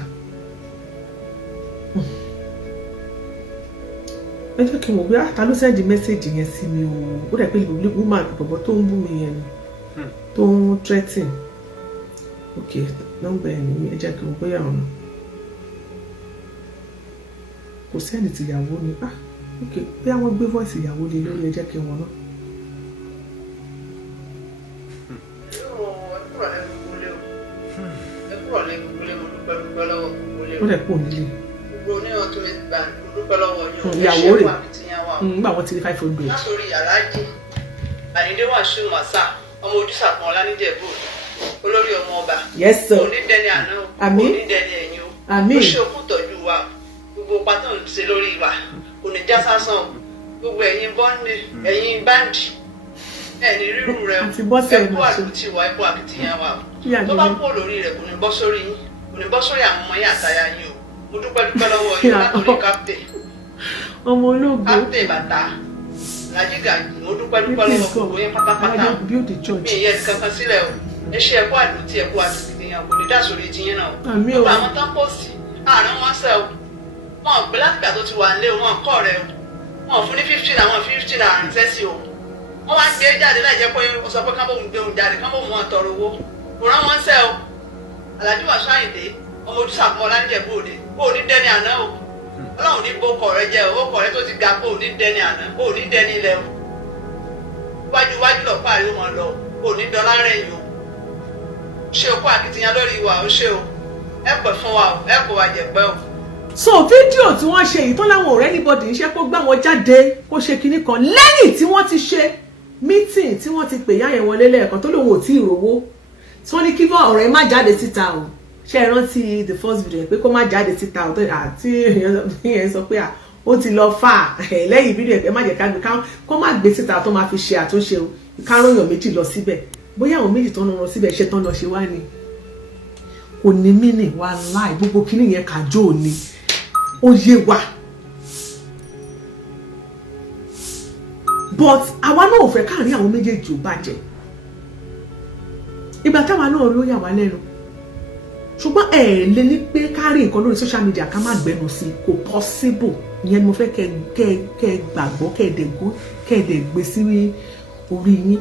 ẹ jẹ́ kí n wò bí ta ló send message yẹn sí mi o ó dẹ̀ pé woman bọ̀bọ̀ tó ń bú mi yẹn ni tó ń threaten ok nọ́mbà ẹ̀ nìyí ẹ jẹ́ kí n wò bóyá ọ̀nà kò sẹ́ni tìyàwó ni ok bí àwọn gbé voice ìyàwó lé lórí ẹ jẹ́ kí wọn náà. ó dẹ̀ pò nílé. ìyàwó rẹ̀ nígbà wọn ti rí 500. látòrí Alhaji Ayinde Wasiu ọmọ Ojúsàpọ̀ Ọláníjẹ̀bú olórí ọmọ ọba. yes sir. onídẹni àná àmín onídẹni ẹ̀yìn o. àmín. ó ṣe òkú tọ́jú wa gbogbo pátá ń ṣe lórí wa kò ní já sásán gbogbo ẹ̀yin bọ́ndì ẹ̀yin báńdì ẹ̀ní rírù rẹ ẹ̀kú àdútì wa ẹ̀kú àkìtìyàn wa tó bá kó lórí rẹ̀ kò ní bọ́ sórí yín kò ní bọ́ sórí àwọn ọmọ yín àtàyà yín o mo dúpẹ́ lọ́wọ́ yín látòrí kápẹ́ ọmọ ológun kápẹ́ bàtà Alhaji Gaji mo dúpẹ́ lọ́wọ́ gbogbo yín pátápátá mi ìyẹn kankan sílẹ̀ o ẹ ṣe ẹ̀kú àdútì ẹ̀kú àkìtìyàn kò ní dá sórí ti yín náà o gbogbo àwọn tán pọ̀ sí àárín wọn sẹ́ o wọn pé látìgbà tó ti wà nílé o wọn kọ́ rẹ o wọn fún ní 15 àwọn 15 àrùn sẹ́sì o wọn wá gbé jáde láì jẹ́ pé o sọ pé kábò ń gbé òun jáde kábò wọn tọrọ owó kò rán wọn sẹ́ o Alhaji Wasiu Ayinde ọmọ Ojúsàpọ̀ Ọláníjẹ̀bú òde o ní dẹni àná o Ọlọ́run ní bó kọ̀ rẹ jẹ́ o ó kọ̀ rẹ tó ti ga pé o ní dẹni àná o ní dẹni ilẹ̀ o wájú lọ pààrí wọn lọ o ní dọ́là rẹ̀yìn o ṣe òkú àkìtìyàn lórí wa o ṣe o ẹ pẹ̀ fún wa o ẹ kò wá jẹ̀pẹ́ o. so fídíò tí wọ́n ṣe yìí tán láwọn ọ̀rẹ́ anybody iṣẹ́ kó gbá wọn jáde kó ṣe kinní kan lẹ́yìn tí wọ́n ti ṣe meeting tí wọ́n ti pè yá yẹn wọlé lẹ́ẹ̀kan tó lóun ò tí ì rówó tí wọ́n ní kí ọ̀rẹ́ má jáde síta o ṣe é rántí the first video pé kó má jáde síta o àti èèyàn sọ pé ó ti lọ fà lẹ́yìn fídíò ẹ̀ má jẹ́ ká gbé kó má gbé síta tó máa fi ṣe àtúnṣe o káròyàn méjì lọ síbẹ̀ bóyá àwọn méjì tó ń lọ síbẹ̀ ṣe tán lọ ṣe wá ni kò ní mínì wá láì gbogbo kíní yẹn kàjọ òní ó yé wa but àwa náà ò fẹ́ káàrin àwọn méjèèjì ò bàjẹ́ ìgbà táwa náà ló yà wá lẹ́nu ṣùgbọ́n ẹ̀ lè ní pé káàrin nǹkan lórí social media ká má gbẹnu sí kò possible ìyẹn ni mo fẹ́ kẹ́ gbàgbọ́ kẹ́ gbé sí orí yín